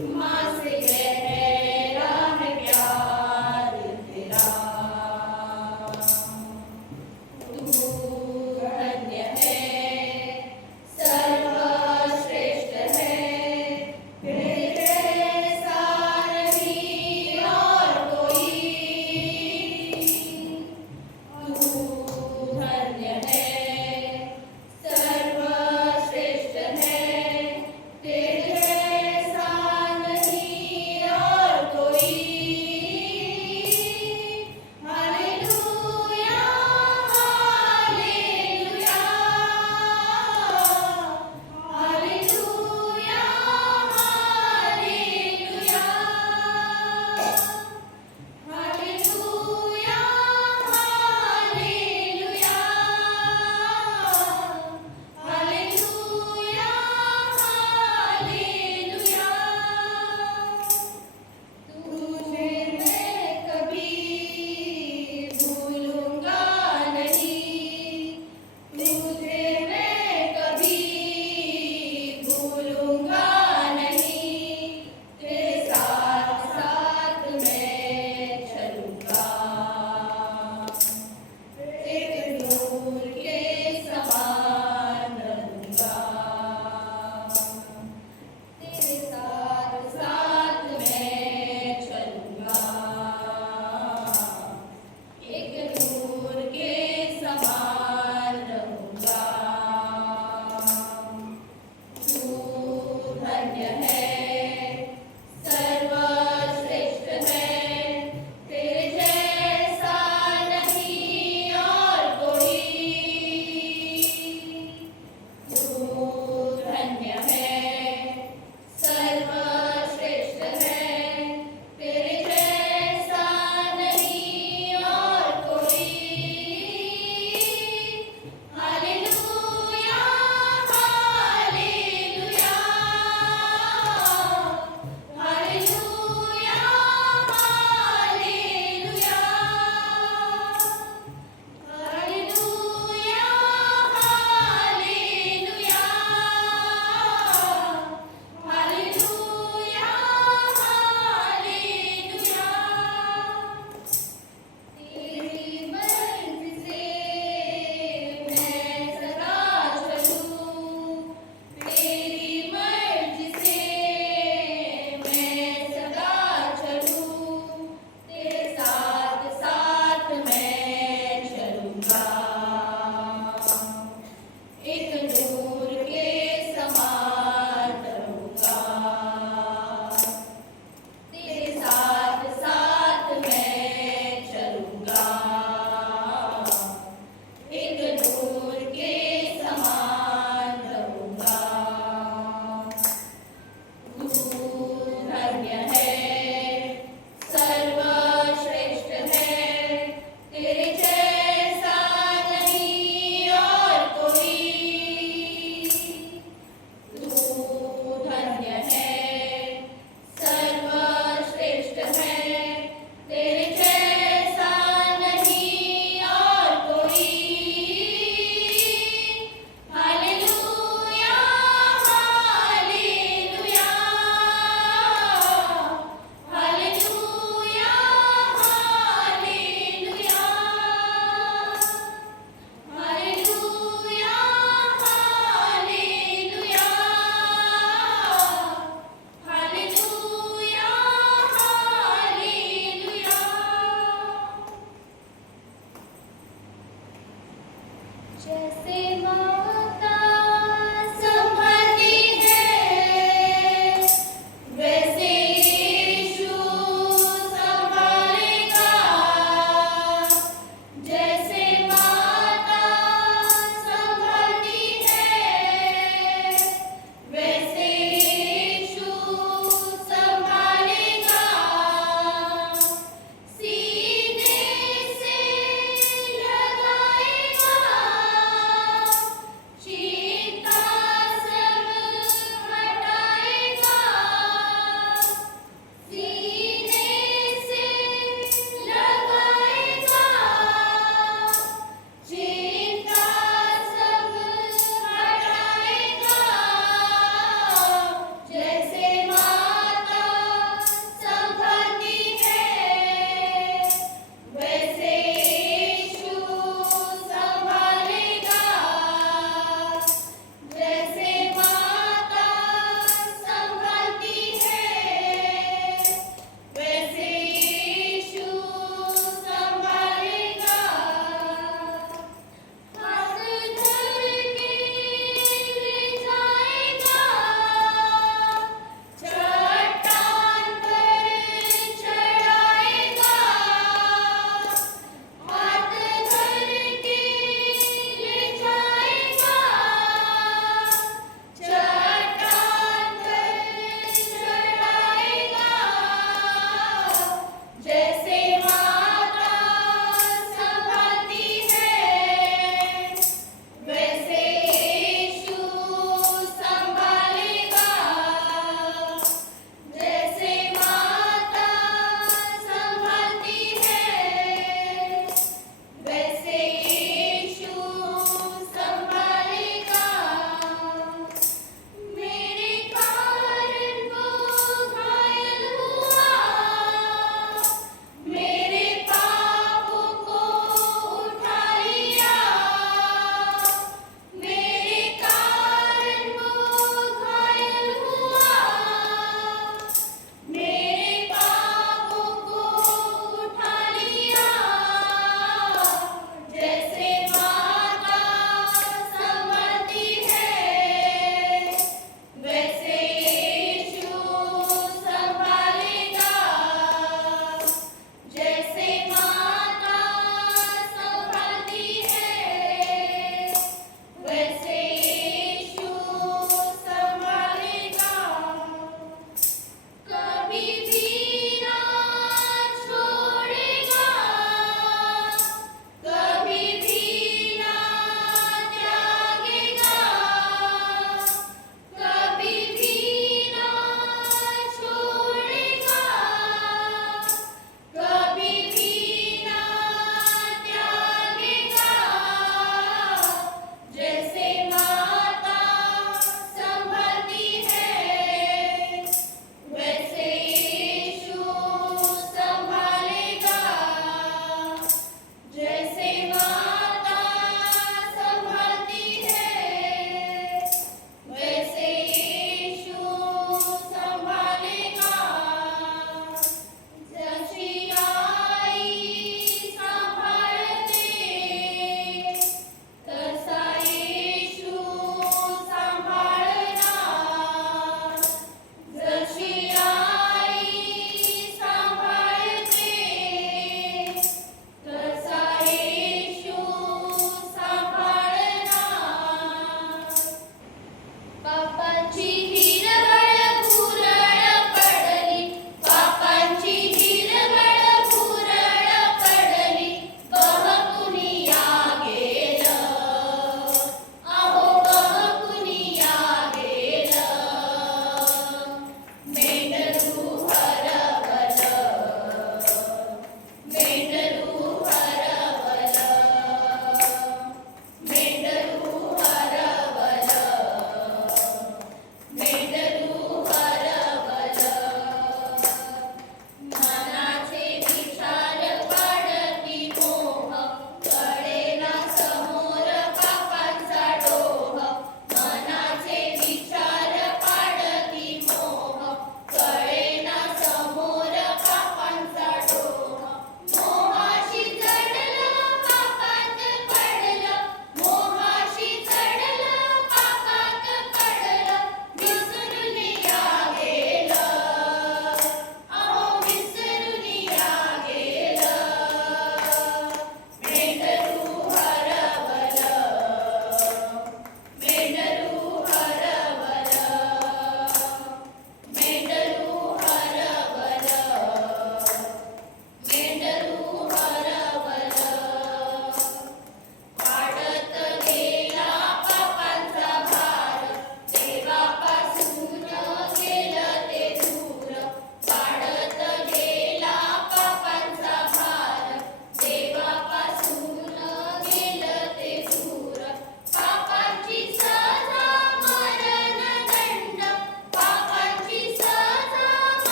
माँ से गहरा है प्यार तेरा। तू धन्य है, सर्वश्रेष्ठ है, तेरे जैसा नहीं और कोई। तू धन्य है, सर्वश्रेष्ठ है, तेरे जैसा नहीं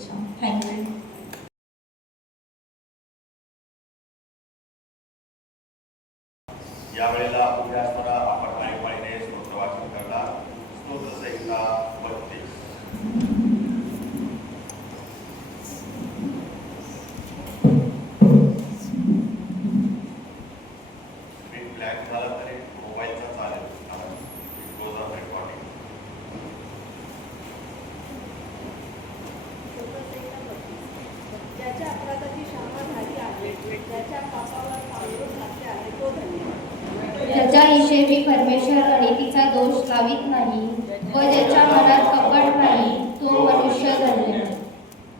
शुभेच्छा. थँक्यू. यावेळेला उभ्या असताना आपण नाईकमाळीने स्तोत्र वाचन करणार. स्तोत्र संहिता 32. स्क्रीन ब्लॅक झाला तरी मोबाईलचा चालेल. Close of recording. ज्याच्या अपराधाची क्षमा झाली आहे, ज्याच्या पापावर पांघरून घातले आहे, तो धन्य. ज्याच्या हिशेबी परमेश्वर अनितीचा दोष लावित नाही व ज्याच्या मनात कपट नाही तो मनुष्य धन्य.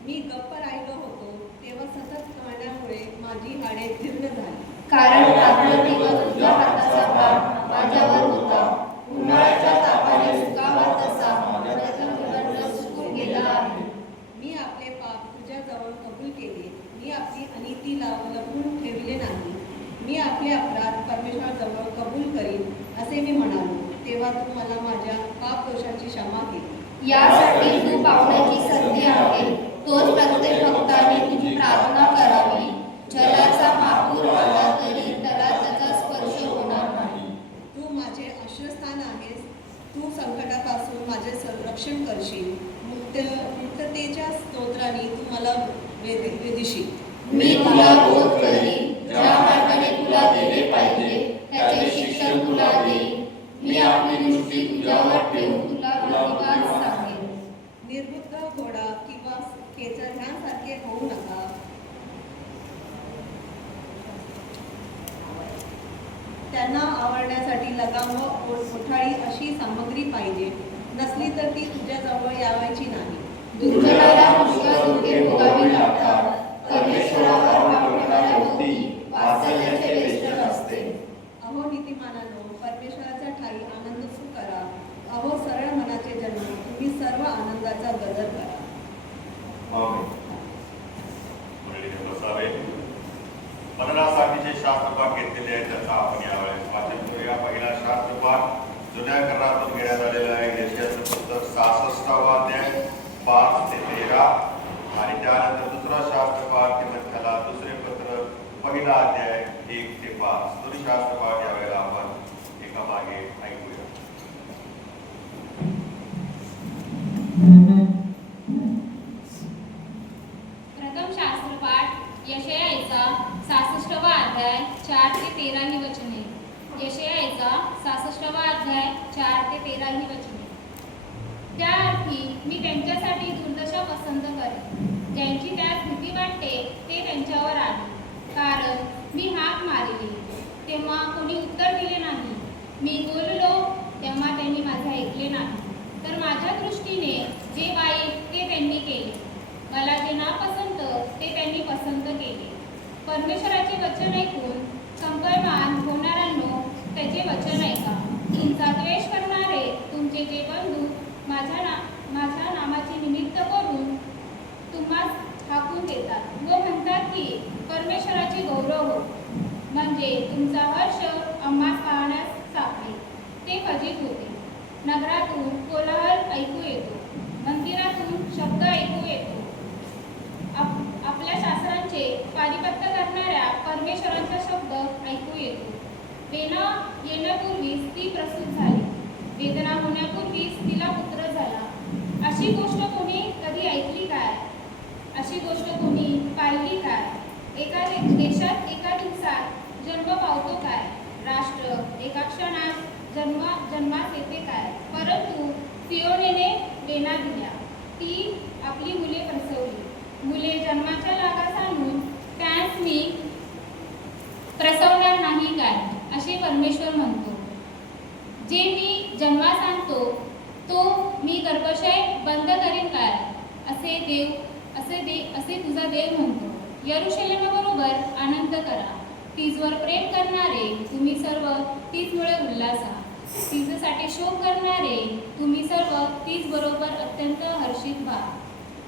मी गप्प राहिलो होतो तेव्हा सतत कळण्यामुळे माझी हाडे जीर्ण झाली. कारण रात्र दिवस तुझ्या हाताचा भार माझ्यावर होता. उन्हाळ्याच्या तापाने सुकावा तसा माझा जीवन सुकून गेला आहे. मी आपले पाप तुझ्याजवळ कबूल केले. मी आपली अनिती लपवून ठेवले नाही. मी आपले अपराध परमेश्वराजवळ कबूल करीन असे मी म्हणालो. तेव्हा तू मला माझ्या पाप दोषांची क्षमा केली. यासाठी तू पावण्याची संधी आहे. तोच प्रत्येक भक्ताने तुझी प्रार्थना करावी. जलाचा महापूर आला तरी त्याला त्याचा स्पर्श होणार नाही. तू माझे आश्रयस्थान आहेस. तू संकटापासून माझे संरक्षण करशील. मुक्ततेच्या स्तोत्राने तू मला वेदिशील. मी तुला बोध करीन. ज्या मार्गाने तुला गेले पाहिजे त्याचे शिक्षण तुला देईन. मी आपली दृष्टी तुझ्यावर ठेवून तुला विवाद सांगेन. निर्बुद्ध घोडा किंवा खेचर ह्यांसारखे होऊ नका. त्यांना आवडण्यासाठी लगाम व कोठाळी अशी सामग्री पाहिजे. नसली तर ती तुझ्याजवळ यावायची नाही. दुर्जनाला पुष्कळ दुःखे भोगावी लागतात. परमेश्वरावर पावणाऱ्या भोवती वात्सल्याचे वेष्टन असते. अहो नीतिमानानो, परमेश्वराच्या ठाई आनंद सुख करा. अहो सरळ मनाचे जन्म, तुम्ही सर्व आनंदाचा गजर करा. मुरलीने बसावे. मननासाठीचे शास्त्रपाठ घेतलेले आहे त्याचा आपण यावेळेस वाचन करूया. पहिला शास्त्रपाठ जुन्या करारातून घेण्यात आलेला आहे. यशाचं पुस्तक 66वा अध्याय 5 ते 13 आणि त्यानंतर दुसरा शास्त्रपाठ तिमोथेला दुसरे पत्र पहिला अध्याय 1 ते 5. दोन्ही शास्त्रपाठ यावेळेला आपण एकामागे ऐकूया. प्रथम शास्त्रपाठ यशायाचा 66वा अध्याय 4 ते 13 ही वचने. यशायाचा 66वा अध्याय 4 ते 13 ही वचने. त्या अर्थी मी त्यांच्यासाठी दुर्दशा पसंत करेन. ज्यांची त्यास भीती वाटते ते त्यांच्यावर आले. कारण मी हाक मारली तेव्हा कोणी उत्तर दिले नाही. मी बोललो तेव्हा त्यांनी माझे ऐकले नाही. तर माझ्या दृष्टीने जे वाईट ते त्यांनी केले. मला जे नापसंत ते त्यांनी पसंत केले. परमेश्वराचे वचन ऐकून संकल्पमान होणाऱ्यांनो त्याचे वचन ऐका. तुमचा द्वेष करणारे तुमचे जे बंधू माझ्या नामाचे निमित्त करून तुम्हास हाकून देतात व म्हणतात की परमेश्वराचे गौरव हो, म्हणजे तुमचा हर्ष आम्हास पाहण्यास सापडे. ते फजित होते. नगरातून कोलाहल ऐकू येतो. मंदिरातून शब्द ऐकू येतो. आपल्या शास्त्रांचे पारिपत्य करणाऱ्या परमेश्वराचा शब्द ऐकू येतो. वेदना येण्यापूर्वीच ती प्रसूत झाली. वेदना होण्यापूर्वीच तिला पुत्र झाला. अशी गोष्ट कोणी कधी ऐकली काय? अशी गोष्ट कोणी पाहिली काय? एका देशात एका दिवसात जन्म पावतो काय? राष्ट्र एका क्षणात जन्मास येते काय? परंतु सियोनेने वेदना दिल्या. ती आपली मुले प्रसवली. मुले जन्माच्या लागास आणून त्यास मी प्रसवणार नाही काय? असे परमेश्वर म्हणतो. जे मी जन्मास आणतो तो मी गर्भाशय बंद करीन काय? असे तुझा देव म्हणतो. यरूशलेमाबरोबर आनंद करा. तिजवर प्रेम करणारे तुम्ही सर्व तीचमुळे उल्हासा. तिच्यासाठी शोक करणारे तुम्ही सर्व तीच बरोबर अत्यंत हर्षित व्हा.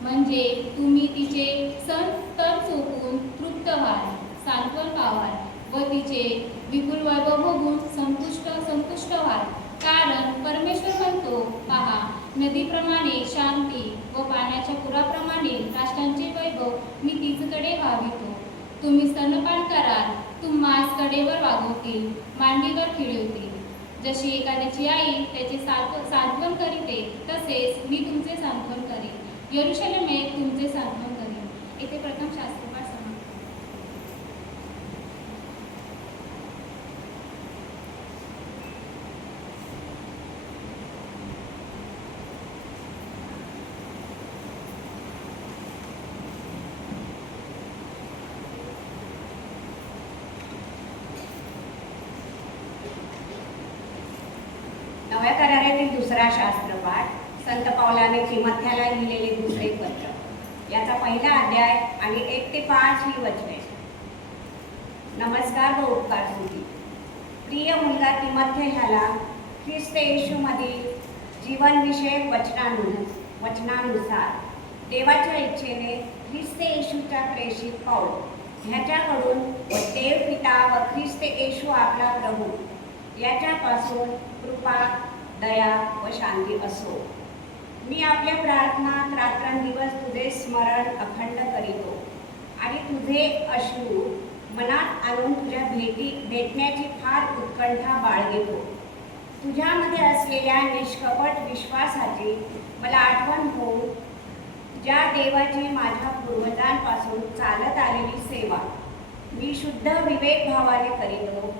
म्हणजे तुम्ही तिचे तन चोखून तृप्त व्हाल, सांत्वन पावाल व तिचे विपुल वैभव बघून संतुष्ट व्हाल. कारण परमेश्वर म्हणतो, पहा नदीप्रमाणे शांती व पाण्याच्या पुराप्रमाणे राष्ट्रांचे वैभव मी तिचकडे वाहितो. तुम्ही स्तनपान कराल, तुम्हास कडेवर वागवतील, मांडीवर खिळवतील. जशी एखाद्याची आई त्याचे सांत्वन करीते, तसेच मी तुमचे सांत्वन करीन. यरूशलेमे तुमचे सांत्वन करीन. येथे प्रथम शास्त्रपाठ समाप्त. नव्या करारातील दुसरा शास्त्रपाठ संत पौलाने तिमोथेला लिहिलेले दुसरे पत्र, याचा पहिला अध्याय आणि 1 ते 5 ही वचने. नमस्कार व उपकार स्तुती. प्रिय मुलगा तिमोथेला, ख्रिस्त येशूमधील जीवनविषयक वचनानुसार देवाच्या इच्छेने ख्रिस्त येशूचा प्रेषित पौल ह्याच्याकडून व देव पिता व ख्रिस्त येशू आपला प्रभू याच्यापासून कृपा, दया व शांती असो. मी आपल्या प्रार्थनात रात्रंदिवस तुझे स्मरण अखंड करीतो आणि तुझे अश्रू मनात आणून तुझ्या भेटण्याची फार उत्कंठा बाळगितो. तुझ्यामध्ये असलेल्या निष्कपट विश्वासाची मला आठवण होऊन ज्या देवाची माझ्या पूर्वजांपासून चालत आलेली सेवा मी शुद्ध विवेक भावाने करीतो,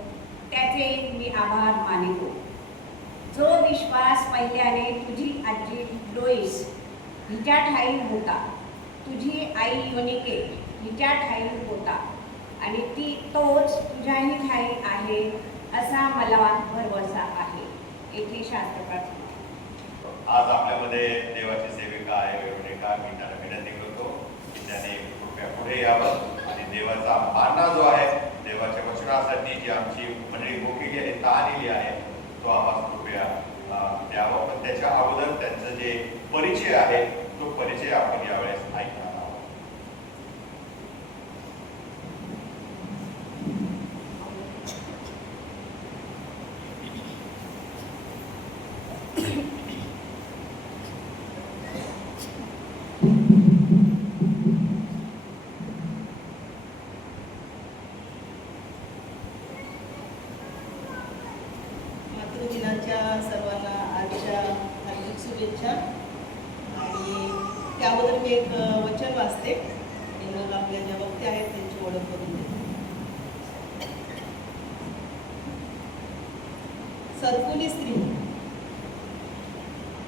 त्याचे मी आभार मानितो. जो विश्वास पहिल्याने तुझी आजी लोईस हिच्या ठाई होता, तुझी आई युनिके हिच्या ठाई होता आणि तोच तुझ्याही ठाई आहे असा मला भरवसा आहे. येथे शास्त्रपाठ. आज आपल्यामध्ये देवाची सेविका आहे वेरोनिका. मी त्याला विनंती करतो की त्याने कृपया पुढे यावं आणि देवाचा मानना जो आहे, देवाच्या वचनासाठी जी आमची मंडळी भोगलेली आहे, ताणलेली आहे, तो आवाज कृपया द्यावा. पण त्याच्या अगोदर त्यांचं जे परिचय आहे, तो परिचय आपण यावेळेस ऐकणार आहोत. मातृदिनाच्या सर्वांना आजच्या हार्दिक शुभेच्छा. आणि त्याबद्दल मी एक वचन वाचते आणि मग आपल्या ज्या वक्ते आहेत त्यांची ओळख करून देते. सद्गुणी स्त्री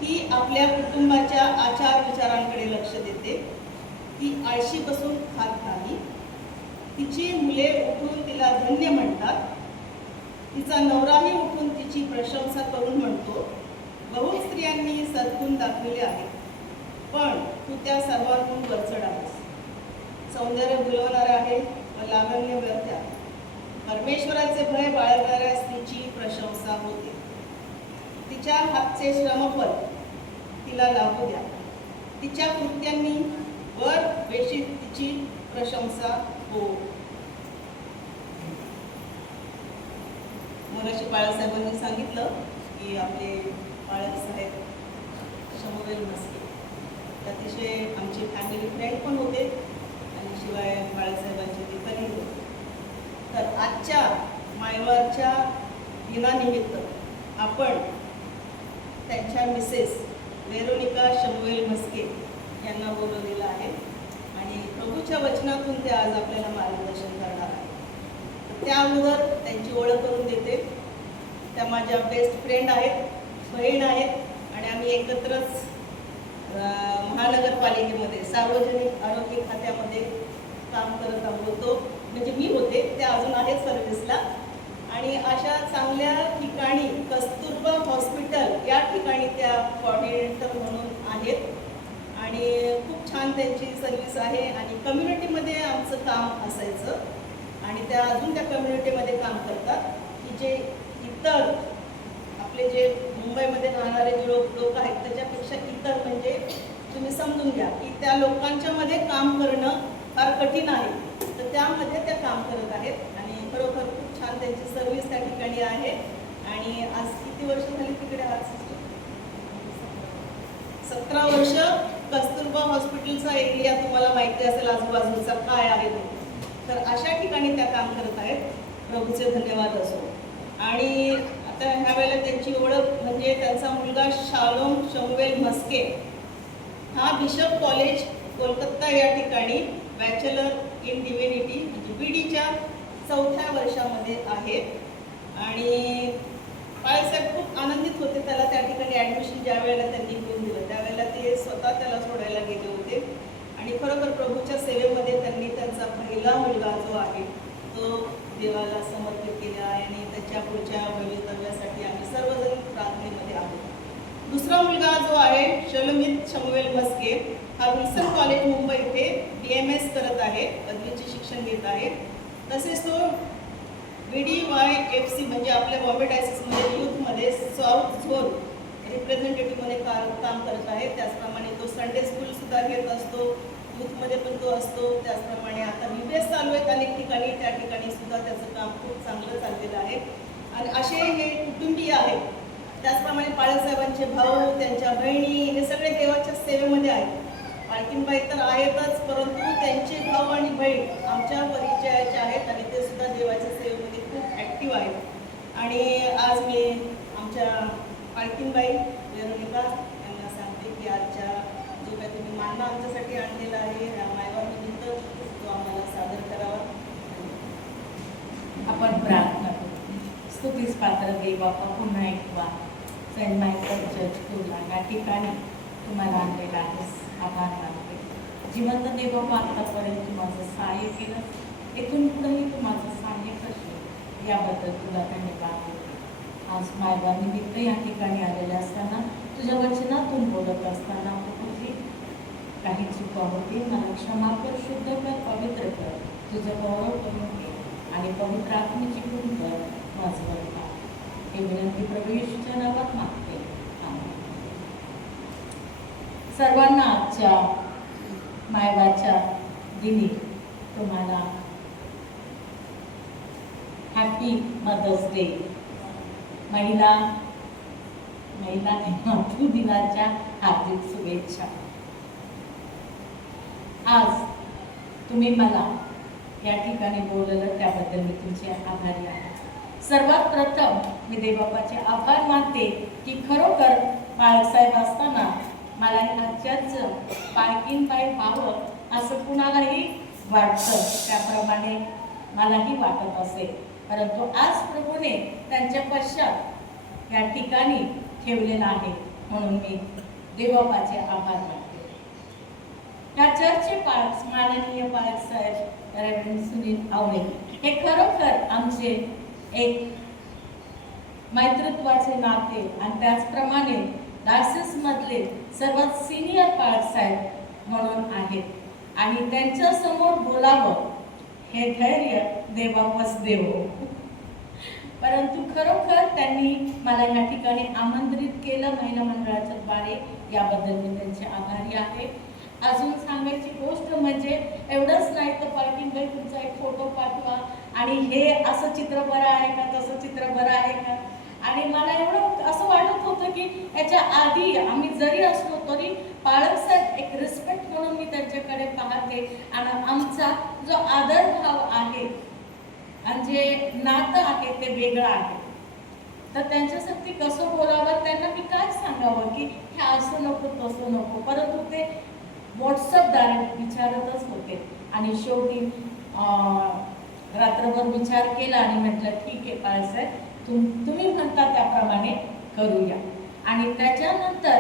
ती आपल्या कुटुंबाच्या आचार विचारांकडे लक्ष देते. ती आळशी बसून खात नाही. तिची मुले उठून तिला धन्य म्हणतात. तिचा नवराही उठून तिची प्रशंसा करून म्हणतो. बहुत स्त्रियांनी सद्गुण दाखविले आहेत, पण तू त्या सर्वांतून वरचढ आहेस. सौंदर्य भुलवणारे आहे व लावण्य व्यर्थ आहे. परमेश्वराचे भय बाळगणाऱ्या स्त्रीची प्रशंसा होते. तिच्या हातचे श्रमफल तिला लाभू द्या. तिच्या कृत्यांनी वर वेशीत तिची प्रशंसा हो. मगाशी बाळासाहेबांनी सांगितलं की आपले बाळासाहेब शमवेल म्हस्के अतिशय आमचे फॅमिली फ्रेंड पण होते आणि शिवाय बाळासाहेबांचे ते कलीग होते. तर आजच्या मायवारच्या दिनानिमित्त आपण त्यांच्या मिसेस वेरोनिका शमवेल म्हस्के यांना बोलवलेलं आहे आणि प्रभूच्या वचनातून ते आज आपल्याला मार्गदर्शन करणार आहे. त्या अगोदर त्यांची ओळख करून देते. त्या माझ्या बेस्ट फ्रेंड आहेत, बहीण आहेत आणि आम्ही एकत्रच महानगरपालिकेमध्ये सार्वजनिक आरोग्य खात्यामध्ये काम करत होतो. म्हणजे मी होते, त्या अजून आहेत सर्व्हिसला. आणि अशा चांगल्या ठिकाणी कस्तुरबा हॉस्पिटल या ठिकाणी त्या कोऑर्डिनेटर म्हणून आहेत आणि खूप छान त्यांची सर्व्हिस आहे. आणि कम्युनिटीमध्ये आमचं काम असायचं आणि त्या अजून त्या कम्युनिटीमध्ये काम करतात की जे इतर आपले जे मुंबईमध्ये राहणारे जे लोक आहेत त्याच्यापेक्षा इतर म्हणजे तुम्ही समजून घ्या की त्या लोकांच्यामध्ये काम करणं फार कठीण आहे. तर त्यामध्ये त्या काम करत आहेत आणि खरोखर खूप छान त्यांची सर्व्हिस त्या ठिकाणी आहे. आणि आज किती वर्ष झाली तिकडे? आज 17 वर्ष कस्तुरबा हॉस्पिटलचा एरिया तुम्हाला माहिती असेल आजूबाजूचा काय आहे तो. तर अशा ठिकाणी त्या काम करत आहेत. प्रभूचे धन्यवाद असो. आणि आता ह्या वेळेला त्यांची ओळख म्हणजे त्यांचा मुलगा शालोम शमुवेल मस्के हा बिशप कॉलेज कोलकाता या ठिकाणी बॅचलर इन डिव्हिनिटी म्हणजे BDच्या 4थ्या वर्षामध्ये आहे. आणि बाळासाहेब खूप आनंदित होते त्याला त्या ठिकाणी ॲडमिशन ज्या वेळेला त्यांनी घेऊन दिलं त्यावेळेला ते स्वतः त्याला सोडायला गेले होते. आणि खरोखर प्रभूच्या सेवेमध्ये त्यांनी त्यांचा पहिला मुलगा जो आहे तो देवाला समर्पित केला आहे आणि त्याच्या पुढच्या भवितव्यासाठी आम्ही सर्वजण प्रार्थनेमध्ये आहोत. दुसरा मुलगा जो आहे शलोमित शमुवेल मस्के हा विल्सन कॉलेज मुंबई इथे BMS करत आहे, पदवीचे शिक्षण घेत आहे. तसेच तो BDYFC म्हणजे आपल्या बॉम्बे डायसिसमध्ये यूथमध्ये साऊथ झोन रिप्रेझेंटेटिव्हमध्ये काम करत आहे. त्याचप्रमाणे तो संडे स्कूलसुद्धा घेत असतो, यूथमध्ये पण तो असतो. त्याचप्रमाणे आता BBS चालू आहेत अनेक ठिकाणी, त्या ठिकाणी सुद्धा त्याचं काम खूप चांगलं चाललेलं आहे. आणि असे हे कुटुंबीय आहेत. त्याचप्रमाणे बाळासाहेबांचे भाऊ, त्यांच्या बहिणी हे सगळे देवाच्या सेवेमध्ये आहेत. पालखीबाई तर आहेतच, परंतु त्यांचे भाऊ आणि बहीण आमच्या परिचयाचे आहेत आणि ते सुद्धा देवाच्या सेवेमध्ये खूप ॲक्टिव्ह आहेत. आणि आज मी आमच्या पालखीबाई वेरोनिका यांना सांगते की आजच्या जो काही तुम्ही मानणं आमच्यासाठी आणलेला आहे ह्या मायवानिमित्त तो आम्हाला सादर करावा. आपण प्रार्थना करू. स्तुतीस पात्र देव बाप्पा पुन्हा एकदा सेंट मायकल चर्च तुला या ठिकाणी तुम्हाला आणलेला आहेस. आभार मानते. जिवंत देव बाप्पा आतापर्यंत तू माझं सहाय्य केलं, इथून पुढेही तू माझं सहाय्य करशील याबद्दल तुला धन्यवाद देते. आज मायबानिमित्त या ठिकाणी आलेल्या असताना तुझ्या वचनातून बोलत असताना तुझी काही चुका होती, मला क्षमा कर, शुद्ध कर, पवित्र कर, तुझं गौरव करून घे आणि पवित्र आत्म्याची पूर्ण कर माझं बरोबर. हे विनंती प्रभू येशूच्या नावात मागते. आमेन. सर्वांना आजच्या मायवाच्या दिनी तुम्हाला हॅपी मदर्स डे, महिला दिनाच्या हार्दिक शुभेच्छा. आज तुम्ही मला या ठिकाणी बोलवलं त्याबद्दल मी तुमचे आभारी आहे. सर्वात प्रथम मी देवबापाचे आभार मानते की खरोखर बाळासाहेब असताना मला ह्या चर्च पालखीबाई व्हावं असं कुणालाही वाटतं, त्याप्रमाणे मलाही वाटत असेल. परंतु आज प्रभूने त्यांच्या पश्चात या ठिकाणी ठेवलेला आहे म्हणून मी देवबापाचे आभार मानते. या चर्चचे पालक माननीय बाळासाहेब रेव्हरंड सुनील आवळे हे खरोखर आमचे एक मैत्रीत्वाचे नाते आणि त्याचप्रमाणे डायसिसमधले सर्वात सिनियर बाळासाहेब म्हणून आहेत आणि त्यांच्या समोर बोलावं हे धैर्य देवापस देवो. परंतु खरोखर त्यांनी मला या ठिकाणी आमंत्रित केलं महिला मंडळाच्या द्वारे, याबद्दल मी त्यांचे आभारी आहे. अजून सांगायची गोष्ट म्हणजे एवढंच नाही तर पालखीबाई तुमचा एक फोटो पाठवा आणि हे असं चित्र बरं आहे का, तसं चित्र बरं आहे का. आणि मला एवढं असं वाटत होतं की याच्या आधी आम्ही जरी असलो तरी बाळासाहेब एक रिस्पेक्ट म्हणून मी त्यांच्याकडे पाहते आणि आमचा जो आदर भाव आहे आणि जे नातं आहे ते वेगळं आहे. तर त्यांच्यासाठी कसं बोलावं, त्यांना मी काय सांगावं की हे असं नको तसं नको, परंतु ते व्हॉट्सअपद्वारे विचारतच होते. आणि शेवटी रात्रभर विचार केला आणि म्हटलं ठीक आहे बाळासाहेब तुम्ही म्हणता त्याप्रमाणे करूया. आणि त्याच्यानंतर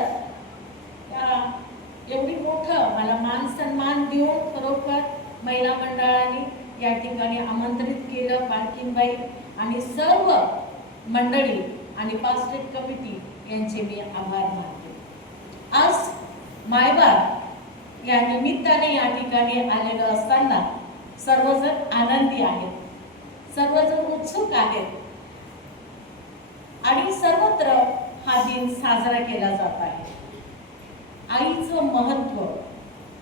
एवढी मोठं मला मान सन्मान देऊन खरोखर महिला मंडळाने या ठिकाणी आमंत्रित केलं. पालखीबाई आणि सर्व मंडळी आणि पास्टेट कमिटी यांचे मी आभार मानते. आज मायबाप या निमित्ताने या ठिकाणी आलेलं असताना सर्वजण आनंदी आहेत, सर्वजण उत्सुक आहेत आणि सर्वत्र हा दिन साजरा केला जात आहे. आईचं महत्त्व,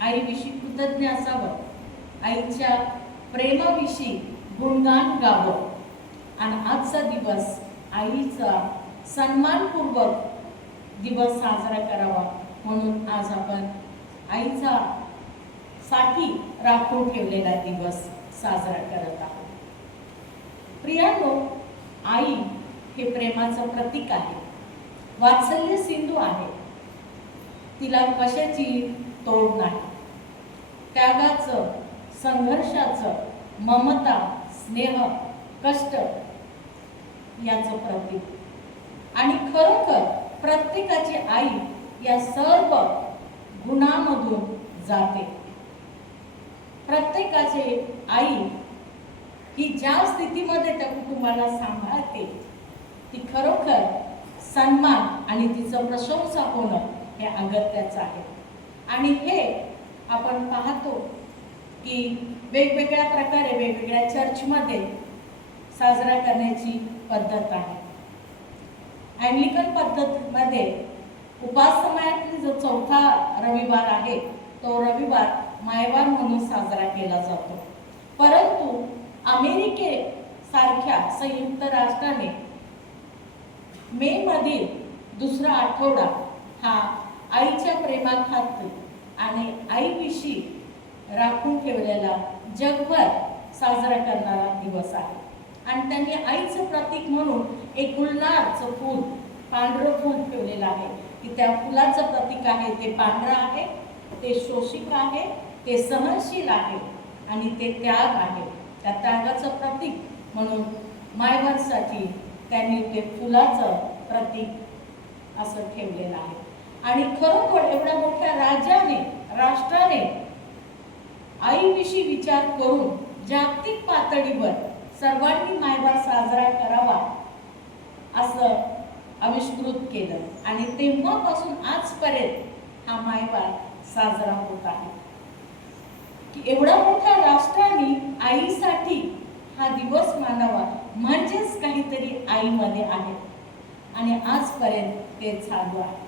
आईविषयी कृतज्ञ असावं, आईच्या प्रेमाविषयी गुणगान गावं आणि आजचा दिवस आईचा सन्मानपूर्वक दिवस साजरा करावा म्हणून आज आपण आईचा साठी राखून ठेवलेला दिवस साजरा करत आहोत. प्रियांनो, आई हे प्रेमाचं प्रतीक आहे, वात्सल्य सिंधू आहे. तिला कशाची तोड नाही. त्यागाचं, संघर्षाचं, ममता, स्नेह, कष्ट याचं प्रतीक. आणि खरोखर प्रत्येकाची आई या सर्व गुणांमधून जाते. प्रत्येकाची आई ही ज्या स्थितीमध्ये त्या कुटुंबाला सांभाळते ती खरोखर सन्मान आणि तिचं प्रशंसा होणं हे अगत्याचं आहे. आणि हे आपण पाहतो की वेगवेगळ्या प्रकारे वेगवेगळ्या चर्चमध्ये साजरा करण्याची पद्धत आहे. अँग्लिकन पद्धतीमध्ये उपास समयातली जो चौथा रविवार आहे तो रविवार मायवार म्हणून साजरा केला जातो. परंतु अमेरिकेसारख्या संयुक्त राष्ट्राने मे मधील दुसरा आठवडा हा आईच्या प्रेमाखातर आणि आईविषयी राखून ठेवलेला जगभर साजरा करणारा दिवस आहे. आणि त्यांनी आईचं प्रतीक म्हणून एक गुलनारचं फूल, पांढरं फूल ठेवलेलं आहे की त्या फुलाचं प्रतीक आहे ते पांढरं आहे, ते शोषिक आहे, ते सहनशील आहे आणि ते त्याग आहे. त्या त्यागाचं प्रतीक म्हणून मायवरसाठी त्यांनी ते फुलाचं प्रतीक असं ठेवलेलं आहे. आणि खरोखर एवढ्या मोठ्या राष्ट्राने आईविषयी विचार करून जागतिक पातळीवर सर्वांनी मायवार साजरा करावा असं आविष्कृत केलं आणि तेव्हापासून आजपर्यंत हा मायवार साजरा होत आहे. की एवढ्या मोठ्या राष्ट्राने आईसाठी हा दिवस मानावा म्हणजेच काहीतरी आईमध्ये आहे आणि आजपर्यंत ते चालू आहे.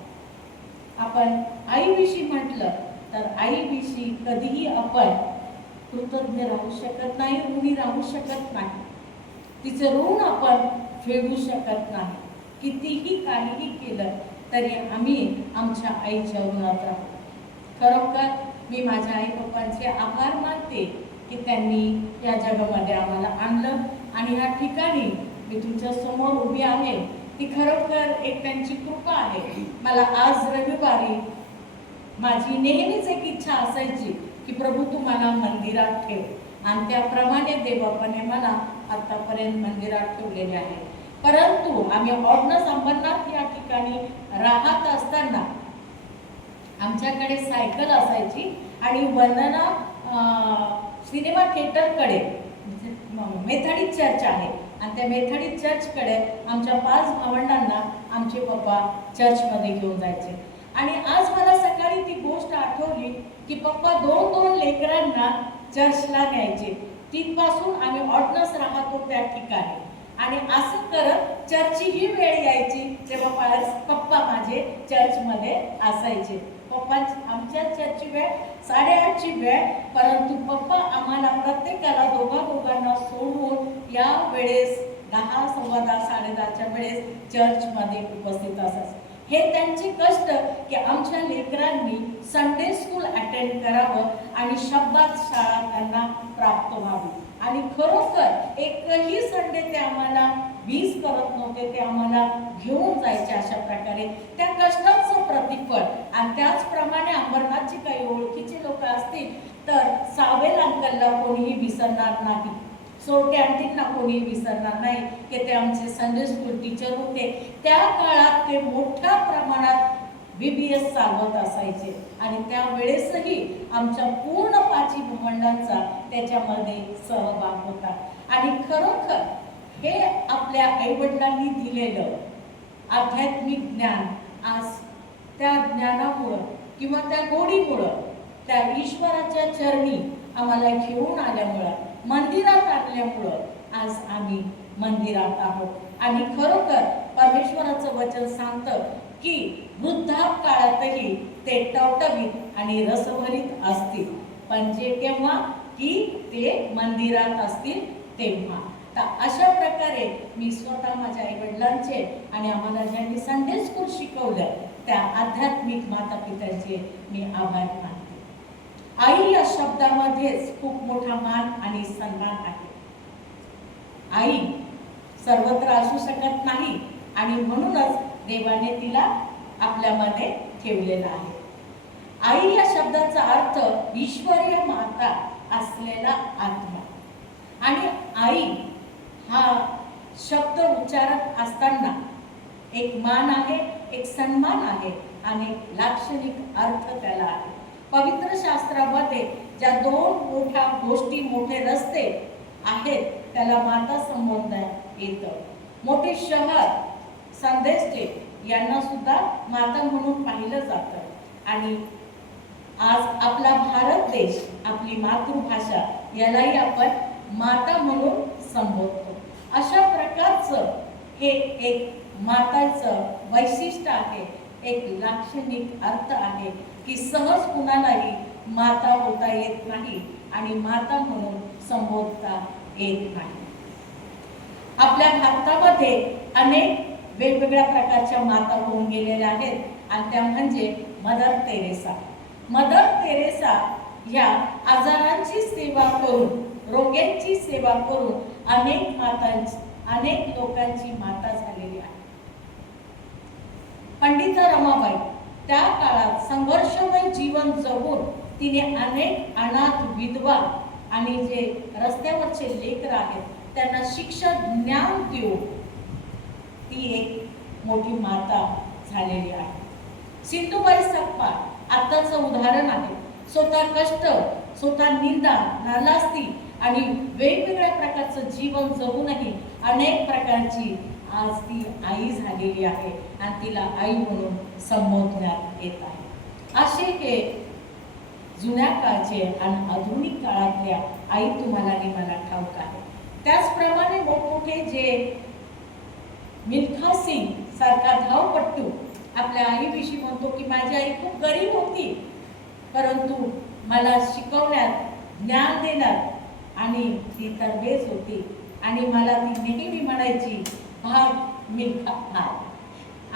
आपण आईविषयी म्हटलं तर आईविषयी कधीही आपण कृतज्ञ राहू शकत नाही, ऋणी राहू शकत नाही. तिचं ऋण आपण फेडू शकत नाही. कितीही काहीही केलं तरी आम्ही आमच्या आईच्या ऋणात राहू. खरोखर मी माझ्या आई पप्पांचे आभार मानते की त्यांनी या जगामध्ये आम्हाला आणलं आणि ह्या ठिकाणी मी तुमच्या समोर उभी आहे. ती खरोखर एक त्यांची कृपा आहे. मला आज रविवारी माझी नेहमीच एक इच्छा असायची की प्रभू तू मला मंदिरात ठेव आणि त्याप्रमाणे देवाने मला आतापर्यंत मंदिरात ठेवलेले आहे. परंतु आम्ही ऑर्डनन्स अंबरनाथ या ठिकाणी राहत असताना आमच्याकडे सायकल असायची आणि वंदना सिनेमा थिएटरकडे मेथडिस्ट चर्च आहे आणि त्या मेथडिस्ट चर्चकडे आमच्या 5 भावंडांना आमचे पप्पा चर्चमध्ये घेऊन जायचे. आणि आज मला सकाळी ती गोष्ट आठवली की पप्पा 2 लेकरांना चर्चला न्यायचे. तिथपासून आम्ही ऑर्डनन्स राहतो त्या ठिकाणी आणि असं करत चर्चची ही वेळ यायची तेव्हा पप्पा माझे चर्चमध्ये असायचे. आमच्या चर्चची वेळ 8:30ची वेळ, परंतु पप्पा आम्हाला प्रत्येकाला दोघांना सोडून या वेळेस 10, 10:15, 10:30च्या वेळेस चर्चमध्ये उपस्थित असायचे. हे त्यांचे कष्ट की आमच्या लेकरांनी संडे स्कूल अटेंड करावं आणि शब्दात शाळा त्यांना प्राप्त व्हावी. आणि खरोखर एकही संडे ते आम्हाला मिस करत नव्हते. ते आम्हाला घेऊन जायचे. अशा प्रकारे त्या कष्टाचं प्रतिफळ. आणि त्याचप्रमाणे अंबरनाथची काही ओळखीचे लोक असतील तर सावेल अंकलला कोणीही विसरणार नाही, सोरटे आंटींना कोणी विसरणार नाही की ते आमचे संडे स्कूल टीचर होते. त्या काळात ते मोठ्या प्रमाणात VBS चालवत असायचे आणि त्यावेळेसही आमच्या पूर्ण 5 भावंडांचा त्याच्यामध्ये सहभाग होता. आणि खरोखर हे आपल्या आईवडिलांनी दिलेलं आध्यात्मिक ज्ञान आज त्या ज्ञानामुळं किंवा त्या गोडीमुळं त्या ईश्वराच्या चरणी आम्हाला घेऊन आल्यामुळं, मंदिरात आणल्यामुळं आज आम्ही मंदिरात आहोत. आणि खरोखर परमेश्वराचं वचन सांगतं की वृद्धापकाळातही ते टवटवीत आणि रसभरीत असतील, पण जे केव्हा की ते मंदिरात असतील तेव्हा. तर अशा प्रकारे मी स्वतः माझ्या आईवडिलांचे आणि आम्हाला ज्यांनी संडे स्कूल शिकवलं त्या आध्यात्मिक माता पित्यांचे मी आभार मानते. आई या शब्दामध्येच खूप मोठा मान आणि सन्मान आहे. आई सर्वत्र असू शकत नाही आणि म्हणूनच देवाने तिला आपल्यामध्ये ठेवलेला आहे. आई या शब्दाचा अर्थ ईश्वरीय माता असलेला आत्मा. आणि आई हा शब्द उच्चारत असताना एक मान आहे, एक सन्मान आहे आणि लाक्षणिक अर्थ त्याला आहे. पवित्र शास्त्रामध्ये ज्या दोन मोठ्या गोष्टी, मोठे रस्ते आहेत त्याला माता संबोधण्यात येतं. मोठे शहर, संदेशे यांना सुद्धा माता म्हणून पाहिलं जातं. आणि आज आपला भारत देश, आपली मातृभाषा यालाही आपण माता म्हणून संबोधतो. अशा प्रकारचं हे एक माताचं वैशिष्ट्य आहे, एक लाक्षणिक अर्थ आहे की सहज कुणालाही माता होता येत नाही आणि माता म्हणून संबोधता येत नाही. आपल्या भारतामध्ये अनेक वेगवेगळ्या प्रकारच्या माता होऊन गेलेल्या आहेत आणि त्या म्हणजे मदर तेरेसा. मदर तेरेसा ह्या आजारांची सेवा करून, रोग्यांची सेवा करून अनेक लोकांची माता झालेली आहे. पंडिता रमाबाई त्या काळात संघर्षमय जीवन जगून तिने अनेक अनाथ, विधवा आणि जे रस्त्यावरचे लेकर आहेत त्यांना शिक्षा, ज्ञान देऊन ती एक मोठी माता झालेली आहे. सिंधुबाई सपकाळ आत्ताचं उदाहरण आहे. स्वतः कष्ट, स्वतः निंदा, नालास्ती आणि वेगवेगळ्या प्रकारचं जीवन जगूनही अनेक प्रकारची आज ती आई झालेली आहे आणि तिला आई म्हणून संबोधण्यात येत आहे. असे हे जुन्या काळचे आणि आधुनिक काळातल्या आई तुम्हाला आणि मला ठाऊक आहे. त्याचप्रमाणे मोठमोठे जे मिल्खा सिंग सारखा धावपट्टू आपल्या आईविषयी म्हणतो की माझी आई खूप गरीब होती, परंतु मला शिकवण्यात, ज्ञान देण्यात आणि ती तरबेज होती आणि मला ती नेहमी म्हणायची भाग मिल्खा भाग.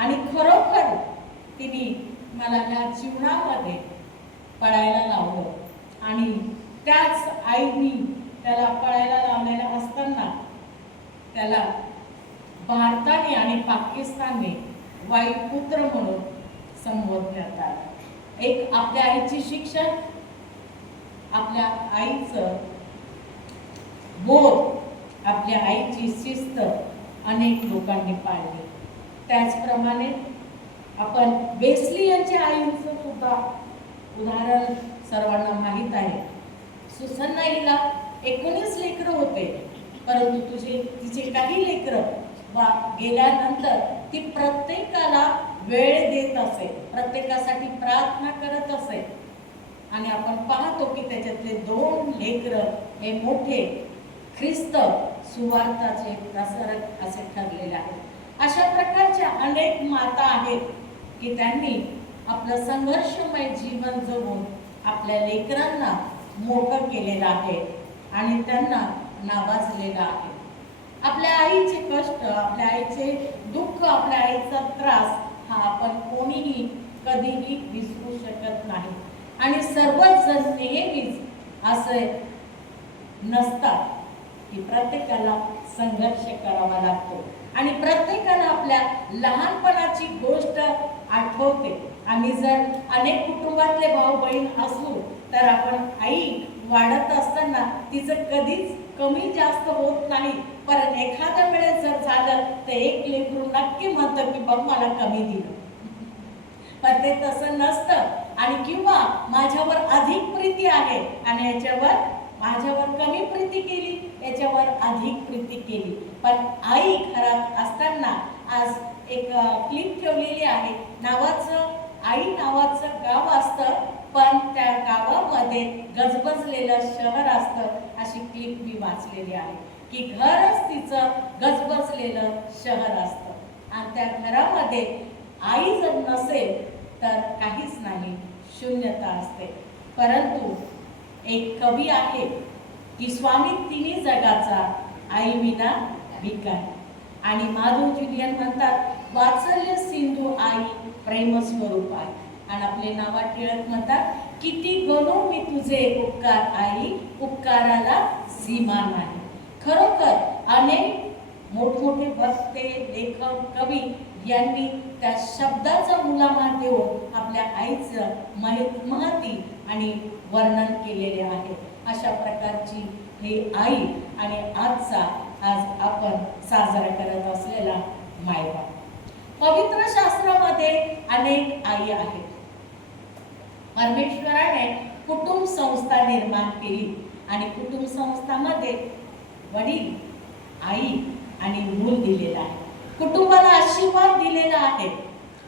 आणि खरोखर तिने मला ह्या जीवनामध्ये पळायला लावलं आणि त्याच आईनी त्याला पळायला लावलेला असताना त्याला भारताने आणि पाकिस्तानने वायुपुत्र म्हणून संबोधण्यात आलं. एक आपल्या आईची शिक्षण, आपल्या आईचं बोध, आपल्या आईची शिस्त अनेक लोकांनी पाळली. त्याचप्रमाणे आपण वेस्ली यांच्या आईचं सुद्धा उदाहरण सर्वांना माहीत आहे. सुसन्ना हिला 19 लेकरं होते, परंतु तिचे काही लेकरं गेल्यानंतर ती प्रत्येकाला वेळ देत असे, प्रत्येकासाठी प्रार्थना करत असे. आणि आपण पाहतो की त्याच्यातले 2 लेकरं हे मोठे ख्रिस्त सुवार्थाचे प्रसारक असे ठरलेले आहेत. अशा प्रकारच्या अनेक माता आहेत की त्यांनी आपलं संघर्षमय जीवन जगून आपल्या लेकरांना मोठं केलेलं आहे आणि त्यांना नावाजलेलं आहे. आपल्या आईचे कष्ट, आपल्या आईचे दुःख, आपल्या आईचा त्रास हा आपण कोणीही कधीही विसरू शकत नाही. आणि सर्वच जण नेहमीच असे नसतात की प्रत्येकाला संघर्ष करावा लागतो आणि प्रत्येकाला आपल्या लहानपणाची गोष्ट आठवते. आम्ही जर अनेक कुटुंबातले भाऊ बहीण असू तर आपण आई वाढत असताना तिचं कधीच कमी जास्त होत नाही, पण एखाद्या वेळेस जर झालं तर एक लेकरू नक्की म्हणतं की बघ मला कमी दिलं. पण ते तसं नसतं. आणि किंवा माझ्यावर अधिक प्रीती आहे आणि याच्यावर माझ्यावर कमी प्रीती केली, याच्यावर अधिक प्रीती केली. पण आई घरात असताना आज एक क्लिप ठेवलेली आहे. आई नावाचं गाव असतं, पण त्या गावामध्ये गजबजलेलं शहर असतं. अशी क्लिप मी वाचलेली आहे की घरच तिचं गजबजलेलं शहर असतं आणि त्या घरामध्ये आई जर नसेल तर काहीच नाही, शून्यता असते. परंतु एक कवी आहे की स्वामी तिन्ही जगाचा आई विना भिकारी. आणि माधव ज्युलियन म्हणतात, वात्सल्य सिंधू आई प्रेमस्वरूप आहे. आणि आपले नावा टिळक म्हणतात, किती गणू मी तुझे उपकार आई, उपकाराला सीमा नाही. खरोखर अनेक मोठमोठे वक्ते, लेखक, कवी यांनी त्या शब्दाचा मुलामार देऊन आपल्या आईचं महती आणि वर्णन केलेले आहे. अशा प्रकारची ही आई आणि आज आपण साजरा करत असलेला मायबाप. पवित्र शास्त्रामध्ये अनेक आई आहेत. परमेश्वराने कुटुंब संस्था निर्माण केली आणि कुटुंब संस्थामध्ये वडील, आई आणि मूल दिलेला आहे. कुटुंबाला आशीर्वाद दिलेला आहे.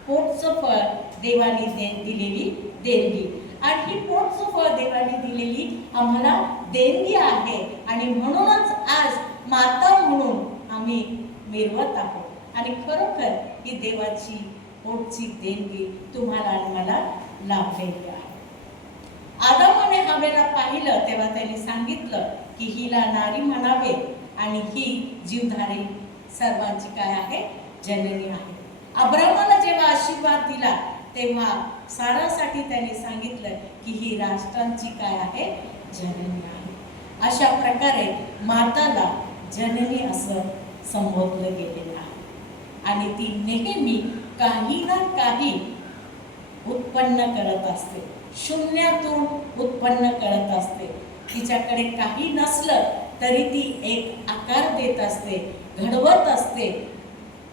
पोटचं फळ देवाने दिलेली देणगी आणि ही पोटचं फळ देवाने दिलेली आम्हाला देणगी आहे. आणि म्हणूनच आज माता म्हणून आम्ही मिरवत आहोत. आणि खरोखर ही देवाची पोटची देणगी तुम्हाला आणि मला लाभलेली आहे. आदामाने हवेला पाहिलं तेव्हा त्याने सांगितलं की हिला नारी म्हणावे आणि ही जीवधारी सर्वांची काय आहे, जननी आहे. अब्राहमाला जेव्हा आशीर्वाद दिला तेव्हा सारासाठी त्याने सांगितलं की ही राष्ट्रांची काय आहे, जननी आहे. अशा प्रकारे माताला जननी असं संबोधलं गेलेलं आहे. आणि ती नेहमी काही ना काही उत्पन्न करत असते, शून्यातून उत्पन्न करत असते. तिच्याकडे काही नसलं तरी ती एक आकार देत असते, घडवत असते,